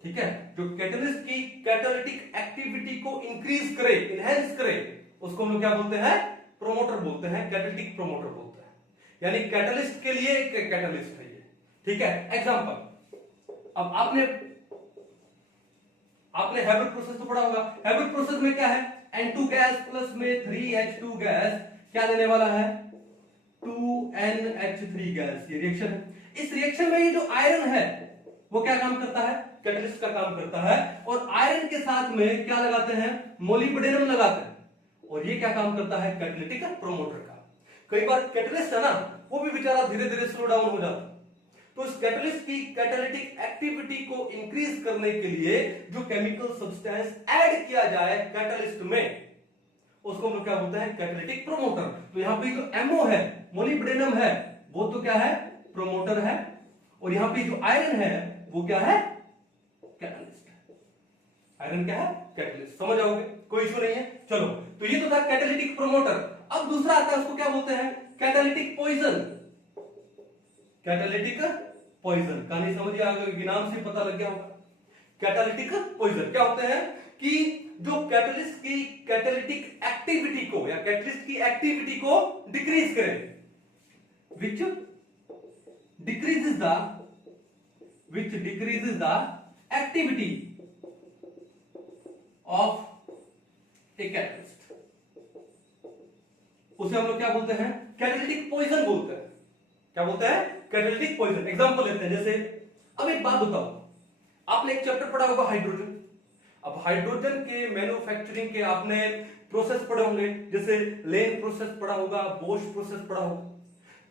ठीक है, जो catalyst की catalytic activity को increase करे, enhance करे, उसको हम लोग क्या बोलते हैं, प्रोमोटर बोलते हैं, कैटालिटिक प्रोमोटर बोलते हैं, यानी कैटलिस्ट के लिए एक कैटलिस्ट है ये। ठीक है, एग्जांपल, अब आपने हैबल प्रोसेस तो पढ़ा होगा, हैबल प्रोसेस में क्या है, N2 गैस प्लस में 3H2 गैस क्या देने वाला है, 2NH3 गैस, ये रिएक्शन है। इस रिएक्शन में ये जो आयरन है वो क्या काम करता है, कैटलिस्ट का काम करता है, और आयरन के साथ में क्या लगाते हैं, मोलिब्डेनम लगाते हैं, और ये क्या काम करता है, कैटालिटिक प्रोमोटर का। कई बार कैटलिस्ट है ना, वो भी बेचारा धीरे धीरे स्लो डाउन हो जाता है, तो इस कैटलिस्ट की कैटालिटिक एक्टिविटी को इंक्रीज करने के लिए जो केमिकल सब्सटेंस ऐड किया जाए कैटलिस्ट में, उसको हम लोग क्या बोलते हैं, कैटालिटिक प्रोमोटर। तो यहां पे जो एमओ है, मोलिब्डेनम है, वो तो क्या है, प्रोमोटर है, और यहां पे जो आयरन है वो क्या है, कैटलिस्ट है। आयरन क्या है, कैटलिस्ट। समझ आओगे, कोई इशू नहीं है। चलो, तो ये तो था कैटालिटिक प्रोमोटर। अब दूसरा आता है, उसको क्या बोलते हैं, कैटालिटिक पॉइजन। कैटालिटिक पॉइजन, कहानी समझिए आ गई, नाम से पता लग गया होगा। कैटालिटिक पॉइजन क्या होते हैं कि जो कैटलिस्ट की कैटालिटिक एक्टिविटी को या कैटलिस्ट की एक्टिविटी को डिक्रीज करे, which decreases the activity of a catalyst, उसे हम लोग क्या बोलते हैं, कैटालिटिक पॉइजन बोलते हैं। क्या बोलते हैं, कैटालिटिक पॉइजन। एग्जांपल लेते हैं, जैसे अब एक बात बताओ, आपने एक चैप्टर पढ़ा होगा हाइड्रोजन। अब हाइड्रोजन के मैन्युफैक्चरिंग के आपने प्रोसेस पढ़े होंगे, जैसे लेन प्रोसेस पढ़ा होगा, बोश प्रोसेस पढ़ा होगा।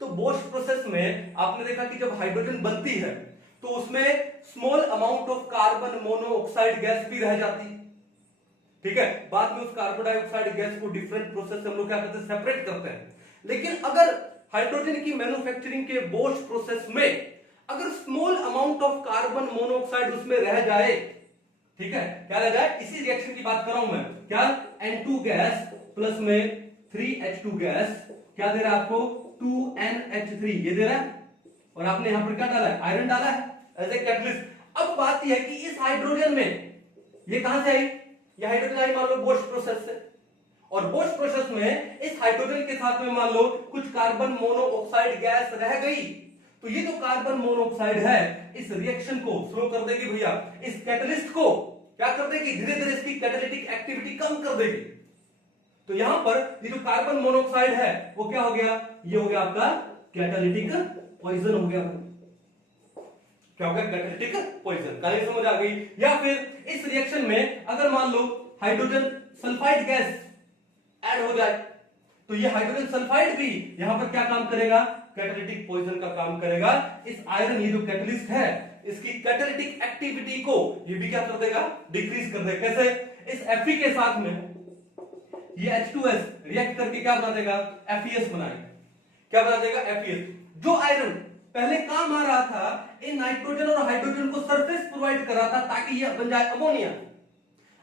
तो बोश प्रोसेस में आपने देखा कि जब हाइड्रोजन बनती है तो उसमें small amount of carbon monoxide gas भी रह जाती है, ठीक है। बाद में उस कार्बन डाइऑक्साइड गैस को डिफरेंट प्रोसेस से हम लोग क्या करते हैं, सेपरेट करते हैं। लेकिन अगर हाइड्रोजन की मैन्युफैक्चरिंग के बोश प्रोसेस में अगर small amount of carbon monoxide उसमें रह जाए, ठीक है, क्या रह जाए, इसी रिएक्शन की बात कर रहा हूं मैं, क्या, N2 गैस प्लस में 3H2 गैस क्या दे रहा है आपको, 2NH3 ये दे रहा है, और आपने यहां पर क्या डाला है, आयरन डाला है एज ए कैटलिस्ट। अब बात यह है कि इस हाइड्रोजन में ये कहां से आई, ये हाइड्रोजन आई मान लो बोश प्रोसेस से, और बोश प्रोसेस में इस हाइड्रोजन के साथ में मान लो कुछ कार्बन मोनोऑक्साइड गैस रह गई, तो ये जो कार्बन मोनोऑक्साइड है इस रिएक्शन को स्लो कर देगी भैया, इस कैटलिस्ट को क्या कर देगी, धीरे धीरे इसकी कैटालिटिक एक्टिविटी कम कर देगी। तो यहां पर ये जो कार्बन मोनोऑक्साइड है वो क्या हो गया, ये हो गया आपका कैटालिटिक पॉइजन हो गया। क्या हो गया, कैटालिटिक पॉइजन। कहानी समझ आ गई। या फिर इस रिएक्शन में अगर मान लो हाइड्रोजन सल्फाइड गैस ऐड हो जाए, तो ये हाइड्रोजन सल्फाइड भी यहां पर क्या काम करेगा, कैटालिटिक पॉइजन का काम करेगा। इस आयरन, ये जो कैटलिस्ट है, इसकी कैटालिटिक एक्टिविटी को ये भी क्या कर देगा, डिक्रीज कर देगा। कैसे, इस Fe के साथ में ये H2S रिएक्ट करके क्या बना देगा, FeS बनाएगा। क्या बना देगा, FeS। जो आयरन पहले काम आ रहा था इन नाइट्रोजन और हाइड्रोजन को सरफेस प्रोवाइड कर रहा था ताकि ये बन जाए अमोनिया,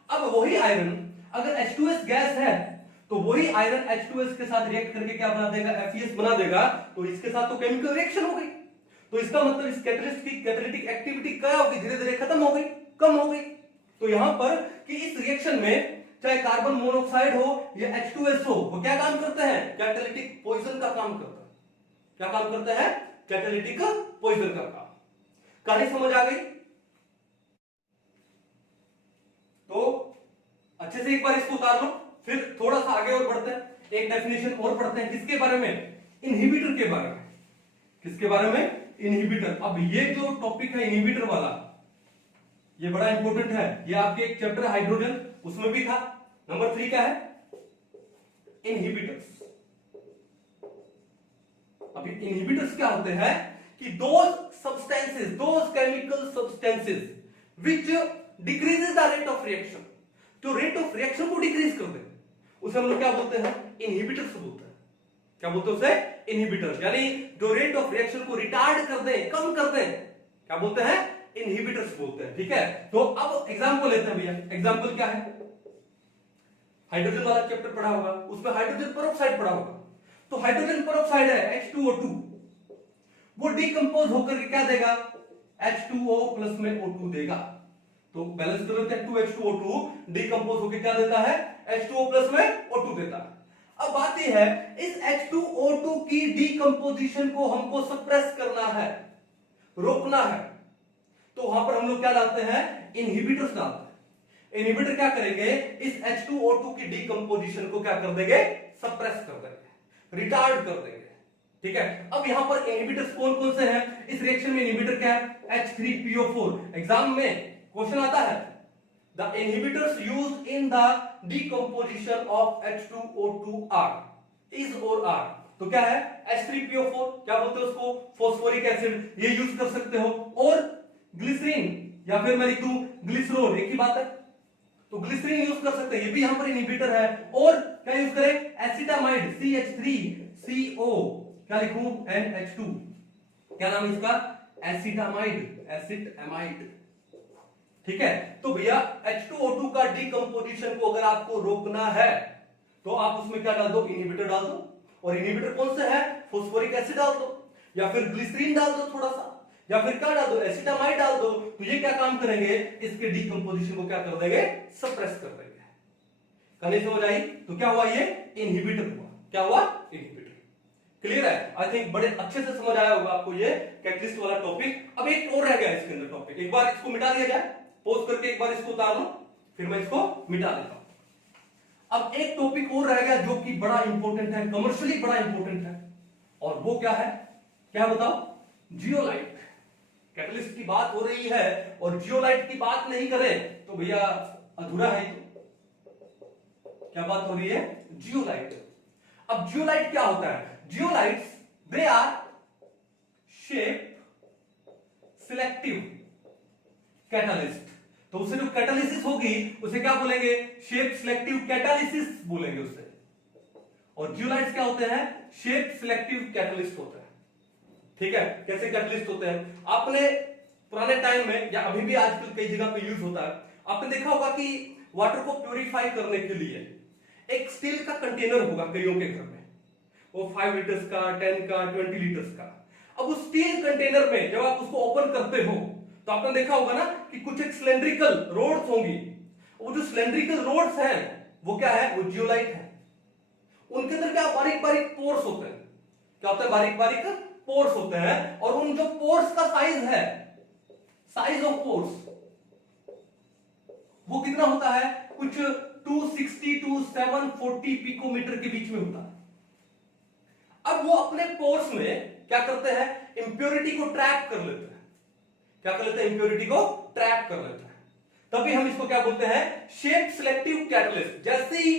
अब वही आयरन अगर H2S गैस है तो वही आयरन H2S के साथ रिएक्ट करके क्या बना देगा, FeS बना देगा। तो इसके साथ तो केमिकल रिएक्शन हो गई, तो इसका मतलब इस कैटलिस्ट की कैटालिटिक एक्टिविटी क्या होगी, धीरे धीरे खत्म हो गई, कम हो गई। तो यहां पर कि इस रिएक्शन में चाहे कार्बन मोनोऑक्साइड हो या H2S हो, वो क्या काम करते हैं, कैटालिटिक पॉइजन का काम करता है। क्या काम करते हैं, कैटालिटिक पॉइजन का काम। कहानी समझ आ गई। तो अच्छे से एक बार इसको उतार लो, फिर थोड़ा सा आगे और बढ़ते हैं, एक डेफिनेशन और पढ़ते हैं। किसके बारे में, इनहिबिटर के बारे में। किसके बारे में, इनहिबिटर। अब ये जो टॉपिक है इनहिबिटर वाला, ये बड़ा इंपॉर्टेंट है। ये आपके एक चैप्टर हाइड्रोजन उसमें भी था, नंबर 3 का है इनहिबिटर्स। अभी इनहिबिटर्स क्या होते हैं कि those substances, those chemical substances which decreases the rate of reaction, जो रेट ऑफ रिएक्शन को डिक्रीज कर दे, उसे हम लोग क्या बोलते हैं, इनहिबिटर्स बोलते हैं। क्या बोलते हैं उसे, इनहिबिटर्स। यानी जो रेट ऑफ रिएक्शन को रिटार्ड कर दे, कम कर दे, क्या बोलते हैं, इनहिबिटर्स बोलते हैं। ठीक है, तो अब एग्जांपल लेते हैं भैया। एग्जांपल क्या है, हाइड्रोजन वाला चैप्टर पढ़ा होगा, उसमें हाइड्रोजन पेरोक्साइड पढ़ा होगा। तो हाइड्रोजन पेरोक्साइड है H2O2, वो डिकंपोज होकर क्या देगा, H2O प्लस में O2 देगा। तो बैलेंस कर लेते हैं, 2H2O2 डिकंपोज होकर क्या देता है, H2O प्लस में O2 देता है। अब बात यह है, इस H2O2 की डिकंपोजिशन को हमको सप्रेस करना है, रोकना है। तो वहां पर हम लोग क्या डालते हैं, इनहिबिटर्स डालते हैं। इनहिबिटर क्या करेंगे, इस H2O2 की डिकंपोजिशन को क्या कर देंगे, सप्रेस कर देंगे, रिटार्ड कर देंगे। ठीक है, अब यहां पर इनहिबिटर्स कौन कौन से हैं, इस रिएक्शन में इनहिबिटर क्या है, H3PO4। एग्जाम में क्वेश्चन आता है, the inhibitors used in the decomposition of H2O2 are, is और आर। तो क्या है H3PO4, क्या बोलते हैं उसको, फोस्फोरिक एसिड, ये यूज कर सकते हो। और ग्लिसरीन या फिर मैं लिख दूं ग्लिसरोल, एक ही बात है, तो ग्लिसरीन यूज कर सकते हैं, ये भी यहां पर इनहिबिटर है। और क्या यूज करें, एसिटामाइड CH3CO, क्या लिखूं NH2, क्या नाम है इसका, एसिटामाइड, एसिटामाइड। ठीक है, तो भैया H2O2 का डिकम्पोजिशन को अगर आपको रोकना है तो आप उसमें क्या डाल दो, इनहिबिटर डाल दो। और इनहिबिटर कौन से है, फोस्फोरिक एसिड डाल दो, या फिर ग्लिसरीन डाल दो थोड़ा सा, या फिर क्या डाल दो, एसिटामाइड डाल दो। तो ये क्या काम करेंगे, इसके डिकम्पोजिशन को क्या कर देंगे, सप्रेस कर देंगे। कहानी समझ आई, तो क्या हुआ, ये इनहिबिटर हुआ, क्या हुआ, इनहिबिटर। क्लियर है, आई थिंक बड़े अच्छे से समझ आया होगा आपको ये कैटलिस्ट वाला टॉपिक। अब एक और रह गया इसके अंदर टॉपिक, एक बार इसको मिटा दिया जाए, पॉज करके एक बार इसको उतार लो, फिर मैं इसको मिटा देता हूं। अब एक टॉपिक और रह गया जो कि बड़ा इंपॉर्टेंट है, कमर्शियली बड़ा इंपॉर्टेंट है, और वो क्या है, क्या बताओ, जियोलाइट। कैटलिस्ट की बात हो रही है और जियोलाइट की बात नहीं करें तो भैया अधूरा है। तो क्या बात हो रही है, जियोलाइट। अब जियोलाइट क्या होता है, zeolites they are shape selective catalyst. तो उसे जो कैटालिसिस होगी उसे क्या बोलेंगे, शेप सिलेक्टिव कैटालिसिस बोलेंगे उसे। और जियोलाइट्स क्या होते हैं, शेप सिलेक्टिव कैटालिस्ट होते हैं। ठीक है, कैसे कैटलिस्ट होते हैं, आपने पुराने टाइम में या अभी भी आजकल कई जगह पे यूज होता है, आपने देखा होगा कि वाटर को प्यूरिफाई करने के लिए एक स्टील का कंटेनर होगा कईयों के घर में, वो 5 लीटर्स का, 10 का, 20 लीटर्स का। अब उस स्टील कंटेनर में जब आप उसको ओपन करते हो तो आपने देखा होगा ना कि कुछ एक सिलेंड्रिकल रोड्स होंगी। वो जो सिलेंड्रिकल रोड्स हैं वो क्या है, वो जियोलाइट है। उनके अंदर क्या बारीक बारीक पोर्स होते हैं, क्या होता है, बारीक बारीक पोर्स होते हैं। और उन जो पोर्स का साइज है, साइज ऑफ पोर्स वो कितना होता है, कुछ 260 to 740 पिकोमीटर के बीच में होता है। अब वो अपने पोर्स में क्या करते हैं, इंप्योरिटी को ट्रैप कर लेते हैं। क्या कर लेते हैं, इंप्योरिटी को ट्रैप कर लेते हैं। तभी हम इसको क्या बोलते हैं, शेप सिलेक्टिव कैटलिस्ट। जैसे ही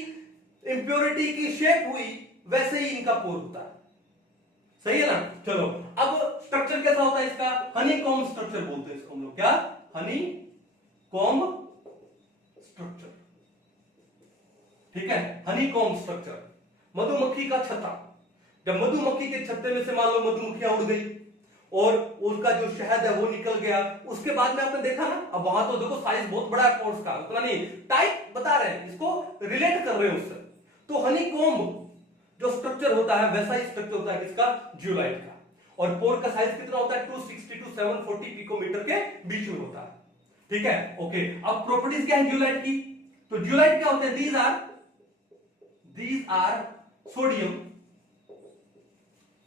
इंप्योरिटी की शेप हुई वैसे ही इनका पोर होता है। सही है ना, चलो अब स्ट्रक्चर कैसा होता है इसका, हनीकॉम्ब स्ट्रक्चर बोलते हैं इसको हम लोग, क्या, हनीकॉम्ब स्ट्रक्चर। ठीक है, हनीकॉम्ब स्ट्रक्चर, मधुमक्खी का छत्ता। जब मधुमक्खी के छत्ते में से मान लो मधुमक्खियां उड़ गई और उसका जो शहद है वो निकल गया, उसके बाद में आपने देखा ना, अब वहां तो देखो साइज बहुत बड़ा है पोर्स का, उतना नहीं, टाइप बता रहे हैं, इसको रिलेट कर रहे हैं उससे। तो हनीकॉम्ब जो स्ट्रक्चर होता है वैसा ही स्ट्रक्चर होता है किसका, जियोलाइट का। और पोर का साइज कितना होता है, 260 to 740 पिकोमीटर के बीच में होता है। ठीक है, ओके। अब प्रॉपर्टीज क्या है जियोलाइट की, तो जियोलाइट क्या होते हैं, these are सोडियम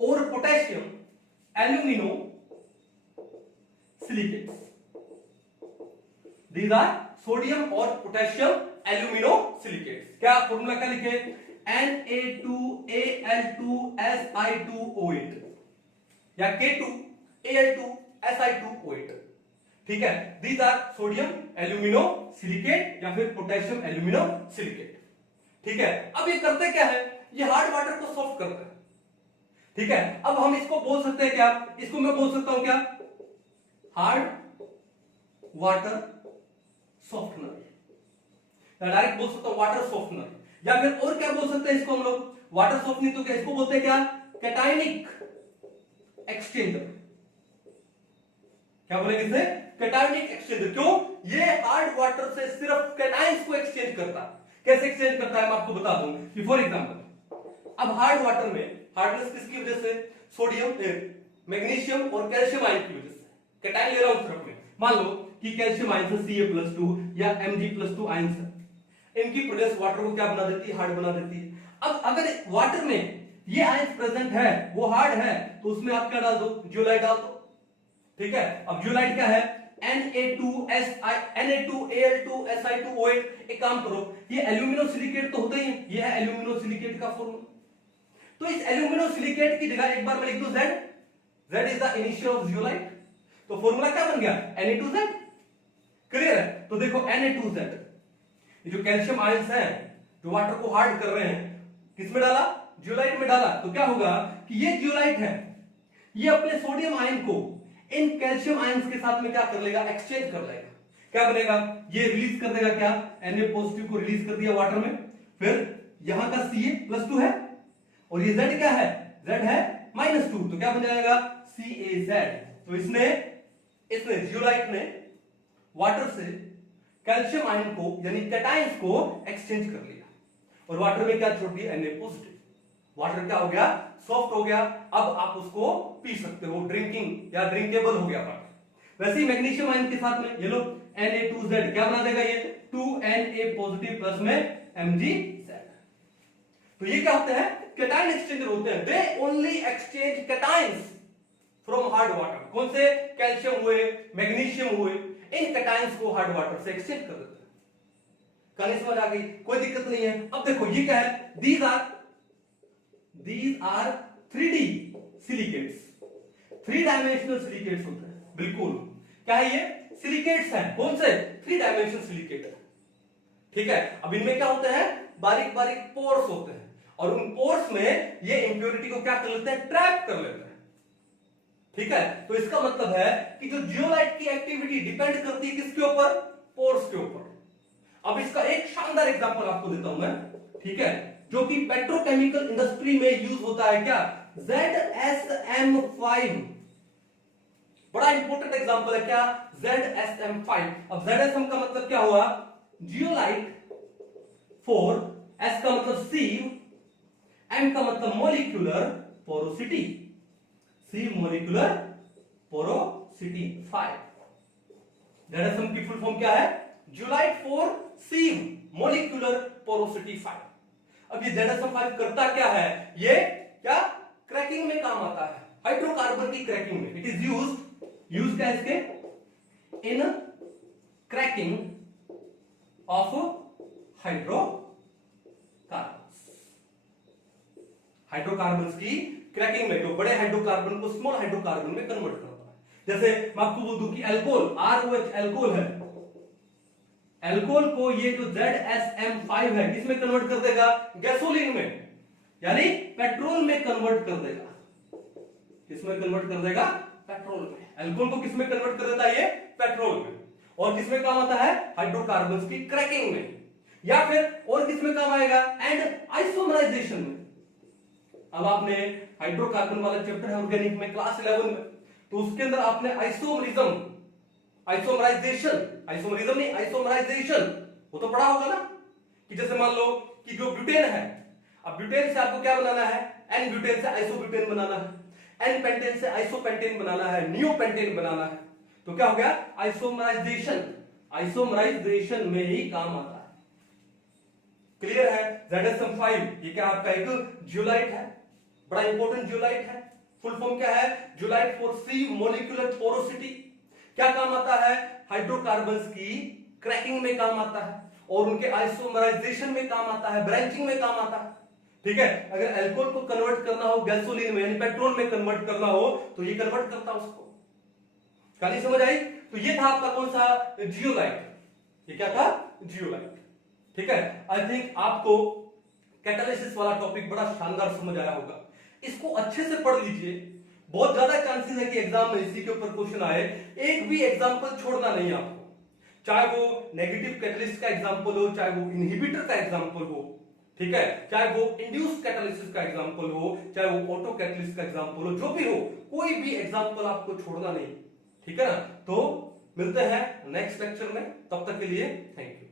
और potassium alumino silicates. these are sodium और पोटेशियम एल्यूमिनो सिलिकेट्स। क्या फॉर्मूला क्या लिखे, Na2Al2Si2O8 या K2Al2Si2O8। ठीक है, these are sodium alumino silicate या फिर पोटेशियम एल्यूमिनो सिलिकेट। ठीक है, अब ये करते क्या है, ये हार्ड वाटर को सॉफ्ट करते हैं। ठीक है, अब हम इसको बोल सकते हैं क्या, इसको मैं बोल सकता हूं क्या, हार्ड वाटर सॉफ्टनर, डायरेक्ट बोल सकता हूं वाटर सॉफ्टनर। या फिर और क्या बोल सकते हैं इसको हम लोग, वाटर सॉफ्टनिंग तो क्या इसको बोलते हैं, क्या, कैटायनिक एक्सचेंजर। क्या बोलेंगे इसे, कैटायनिक एक्सचेंजर। क्यों, ये हार्ड वाटर से सिर्फ कैटायंस को एक्सचेंज करता है। कैसे एक्सचेंज करता है मैं आपको बता दूं कि फॉर एग्जांपल अब हार्ड वाटर में हार्डनेस किसकी वजह से, सोडियम, मैग्नीशियम और कैल्शियम आयन की वजह से। कैटायन ले रहा हूं तरफ में, मान लो कि कैल्शियम आयन से Ca+2 या Mg+2 आयन से, इनकी प्रेजेंस वाटर को क्या बना देती है, हार्ड बना देती है। अब अगर वाटर में ये आयंस प्रेजेंट है, वो हार्ड है, तो उसमें आप क्या डाल दो, जियोलाइट डाल दो। ठीक है, अब जियोलाइट क्या है, Na2Al2Si2O8। एक काम करो, ये एल्यूमिनो सिलिकेट तो होता ही है, ये है एल्यूमिनो सिलिकेट का फॉर्मूला। तो इस एल्यूमिनो सिलिकेट की जगह एक बार मैं लिख दूं Z is the initial of zeolite. तो फॉर्मूला क्या बन गया, Na2Z। क्लियर है, तो देखो Na2Z, ये जो कैल्शियम आयंस हैं जो वाटर को हार्ड कर रहे हैं, किसमें डाला, जियोलाइट में डाला तो क्या होगा कि ये जियोलाइट है, ये अपने सोडियम आयन को इन कैल्शियम आयंस के साथ में क्या कर लेगा, एक्सचेंज कर लेगा। क्या बनेगा, ये रिलीज कर देगा क्या, Na पॉजिटिव को रिलीज कर दिया वाटर में, फिर यहां का Ca+2 है और ये Z क्या है, Z है -2, तो क्या बन जाएगा CaZ। तो इसने जियोलाइट ने वाटर से कैल्शियम आयन को यानी कैटायंस को एक्सचेंज कर लिया और वाटर में क्या छोड़ दिया, Na पॉजिटिव। वाटर क्या हो गया, सॉफ्ट हो गया, अब आप उसको पी सकते हो, ड्रिंकिंग या ड्रिंकेबल हो गया वाटर। वैसे ही मैग्नीशियम आयन के साथ में ये लो Na2Z क्या बना देगा, ये 2Na पॉजिटिव प्लस में MgZ। तो ये क्या होते हैं, कैटायन एक्सचेंजर होते हैं, they only exchange cations from hard water. कौन से, कैल्शियम हुए, मैग्नीशियम हुए, इन कैटायंस को हार्ड वाटर से एक्सचेंज कर देते हैं। कहानी समझ आ गई, कोई दिक्कत नहीं है। अब देखो ये क्या है, these are 3D silicates, 3 dimensional silicates होते हैं, बिल्कुल क्या है, ये सिलिकेट्स हैं। कौन से, 3 डायमेंशनल सिलिकेट है, ठीक है। अब इनमें क्या होते हैं, बारीक बारीक पोर्स होते हैं और उन पोर्स में ये इंप्योरिटी को क्या कर लेते हैं, ट्रैप कर लेते हैं, ठीक है। तो इसका मतलब है कि जो जियोलाइट की एक्टिविटी डिपेंड करती है किसके ऊपर, पोर्स के ऊपर। अब इसका एक शानदार एग्जांपल आपको देता हूं मैं, ठीक है, जो कि पेट्रोकेमिकल इंडस्ट्री में यूज होता है, क्या, ZSM5। बड़ा इंपॉर्टेंट एग्जांपल है, क्या, ZSM5। अब ZSM का मतलब क्या हुआ, जियोलाइट, 4 S का मतलब सीव, M का मतलब molecular porosity, sieve molecular porosity 5। ZSM की फुल फॉर्म क्या है, जियोलाइट 4 सीव मॉलिक्यूलर पोरोसिटी 5। अब ये ZSM5 करता क्या है, ये क्या क्रैकिंग में काम आता है, हाइड्रोकार्बन की क्रैकिंग में। इट इज यूज्ड क्या इसके, इन क्रैकिंग ऑफ हाइड्रोकार्बन्स की क्रैकिंग में, जो बड़े हाइड्रोकार्बन को स्मॉल हाइड्रोकार्बन में कन्वर्ट करता है। जैसे मैं आपको बोल दूं कि अल्कोहल, ROH अल्कोहल है, अल्कोहल को ये जो ZSM5 है किसमें कन्वर्ट कर देगा, गैसोलीन में, यानी पेट्रोल में कन्वर्ट कर देगा। किसमें कन्वर्ट कर देगा, पेट्रोल में। अल्कोहल को किसमें कन्वर्ट कर देता है, ये पेट्रोल में। और किसमें काम आता है, हाइड्रोकार्बन्स की क्रैकिंग में, या फिर और किसमें काम आएगा, एंड आइसोमराइजेशन में। अब आपने हाइड्रोकार्बन वाला चैप्टर है ऑर्गेनिक में क्लास 11 में, तो उसके अंदर आपने आइसोमराइजेशन वो तो पढ़ा होगा ना, कि जैसे मान लो कि जो ब्यूटेन है, अब ब्यूटेन से आपको क्या बनाना है, एन ब्यूटेन से आइसोब्यूटेन बनाना है, एन पेंटेन से आइसोपेंटेन बनाना है, नियोपेंटेन बनाना है, तो क्या हो गया, आइसोमराइजेशन में ही काम आता है। क्लियर है, ZSM5 ये क्या आपका एक जियोलाइट है, बड़ा इंपॉर्टेंट जियोलाइट है। फुल फॉर्म क्या है, जियोलाइट फॉर सीव मॉलिक्यूलर पोरोसिटी। क्या काम आता है, हाइड्रोकार्बन्स की क्रैकिंग में काम आता है और उनके आइसोमराइजेशन में काम आता है, ब्रांचिंग में काम आता है, ठीक है। अगर अल्कोहल को कन्वर्ट करना हो गैसोलीन में यानी पेट्रोल में कन्वर्ट करना हो तो ये कन्वर्ट करता है उसको। कहानी समझ आई। तो ये था आपका कौन सा, जियोलाइट। ये क्या था, जियोलाइट, ठीक है। आई थिंक आपको कैटालिसिस वाला टॉपिक बड़ा शानदार समझ आया होगा। इसको अच्छे से पढ़ लीजिए, बहुत ज्यादा चांसेस है कि एग्जाम में इसी के ऊपर क्वेश्चन आए। एक भी एग्जांपल छोड़ना नहीं आपको, चाहे वो नेगेटिव कैटलिस्ट का एग्जांपल हो, चाहे वो इनहिबिटर का एग्जांपल हो, ठीक है, चाहे वो इंड्यूस कैटालिसिस का एग्जांपल हो, चाहे वो ऑटो कैटलिस्ट का एग्जांपल हो, जो भी हो, कोई भी एग्जांपल आपको छोड़ना नहीं, ठीक है ना। तो मिलते हैं नेक्स्ट लेक्चर में, तब तक के लिए थैंक यू।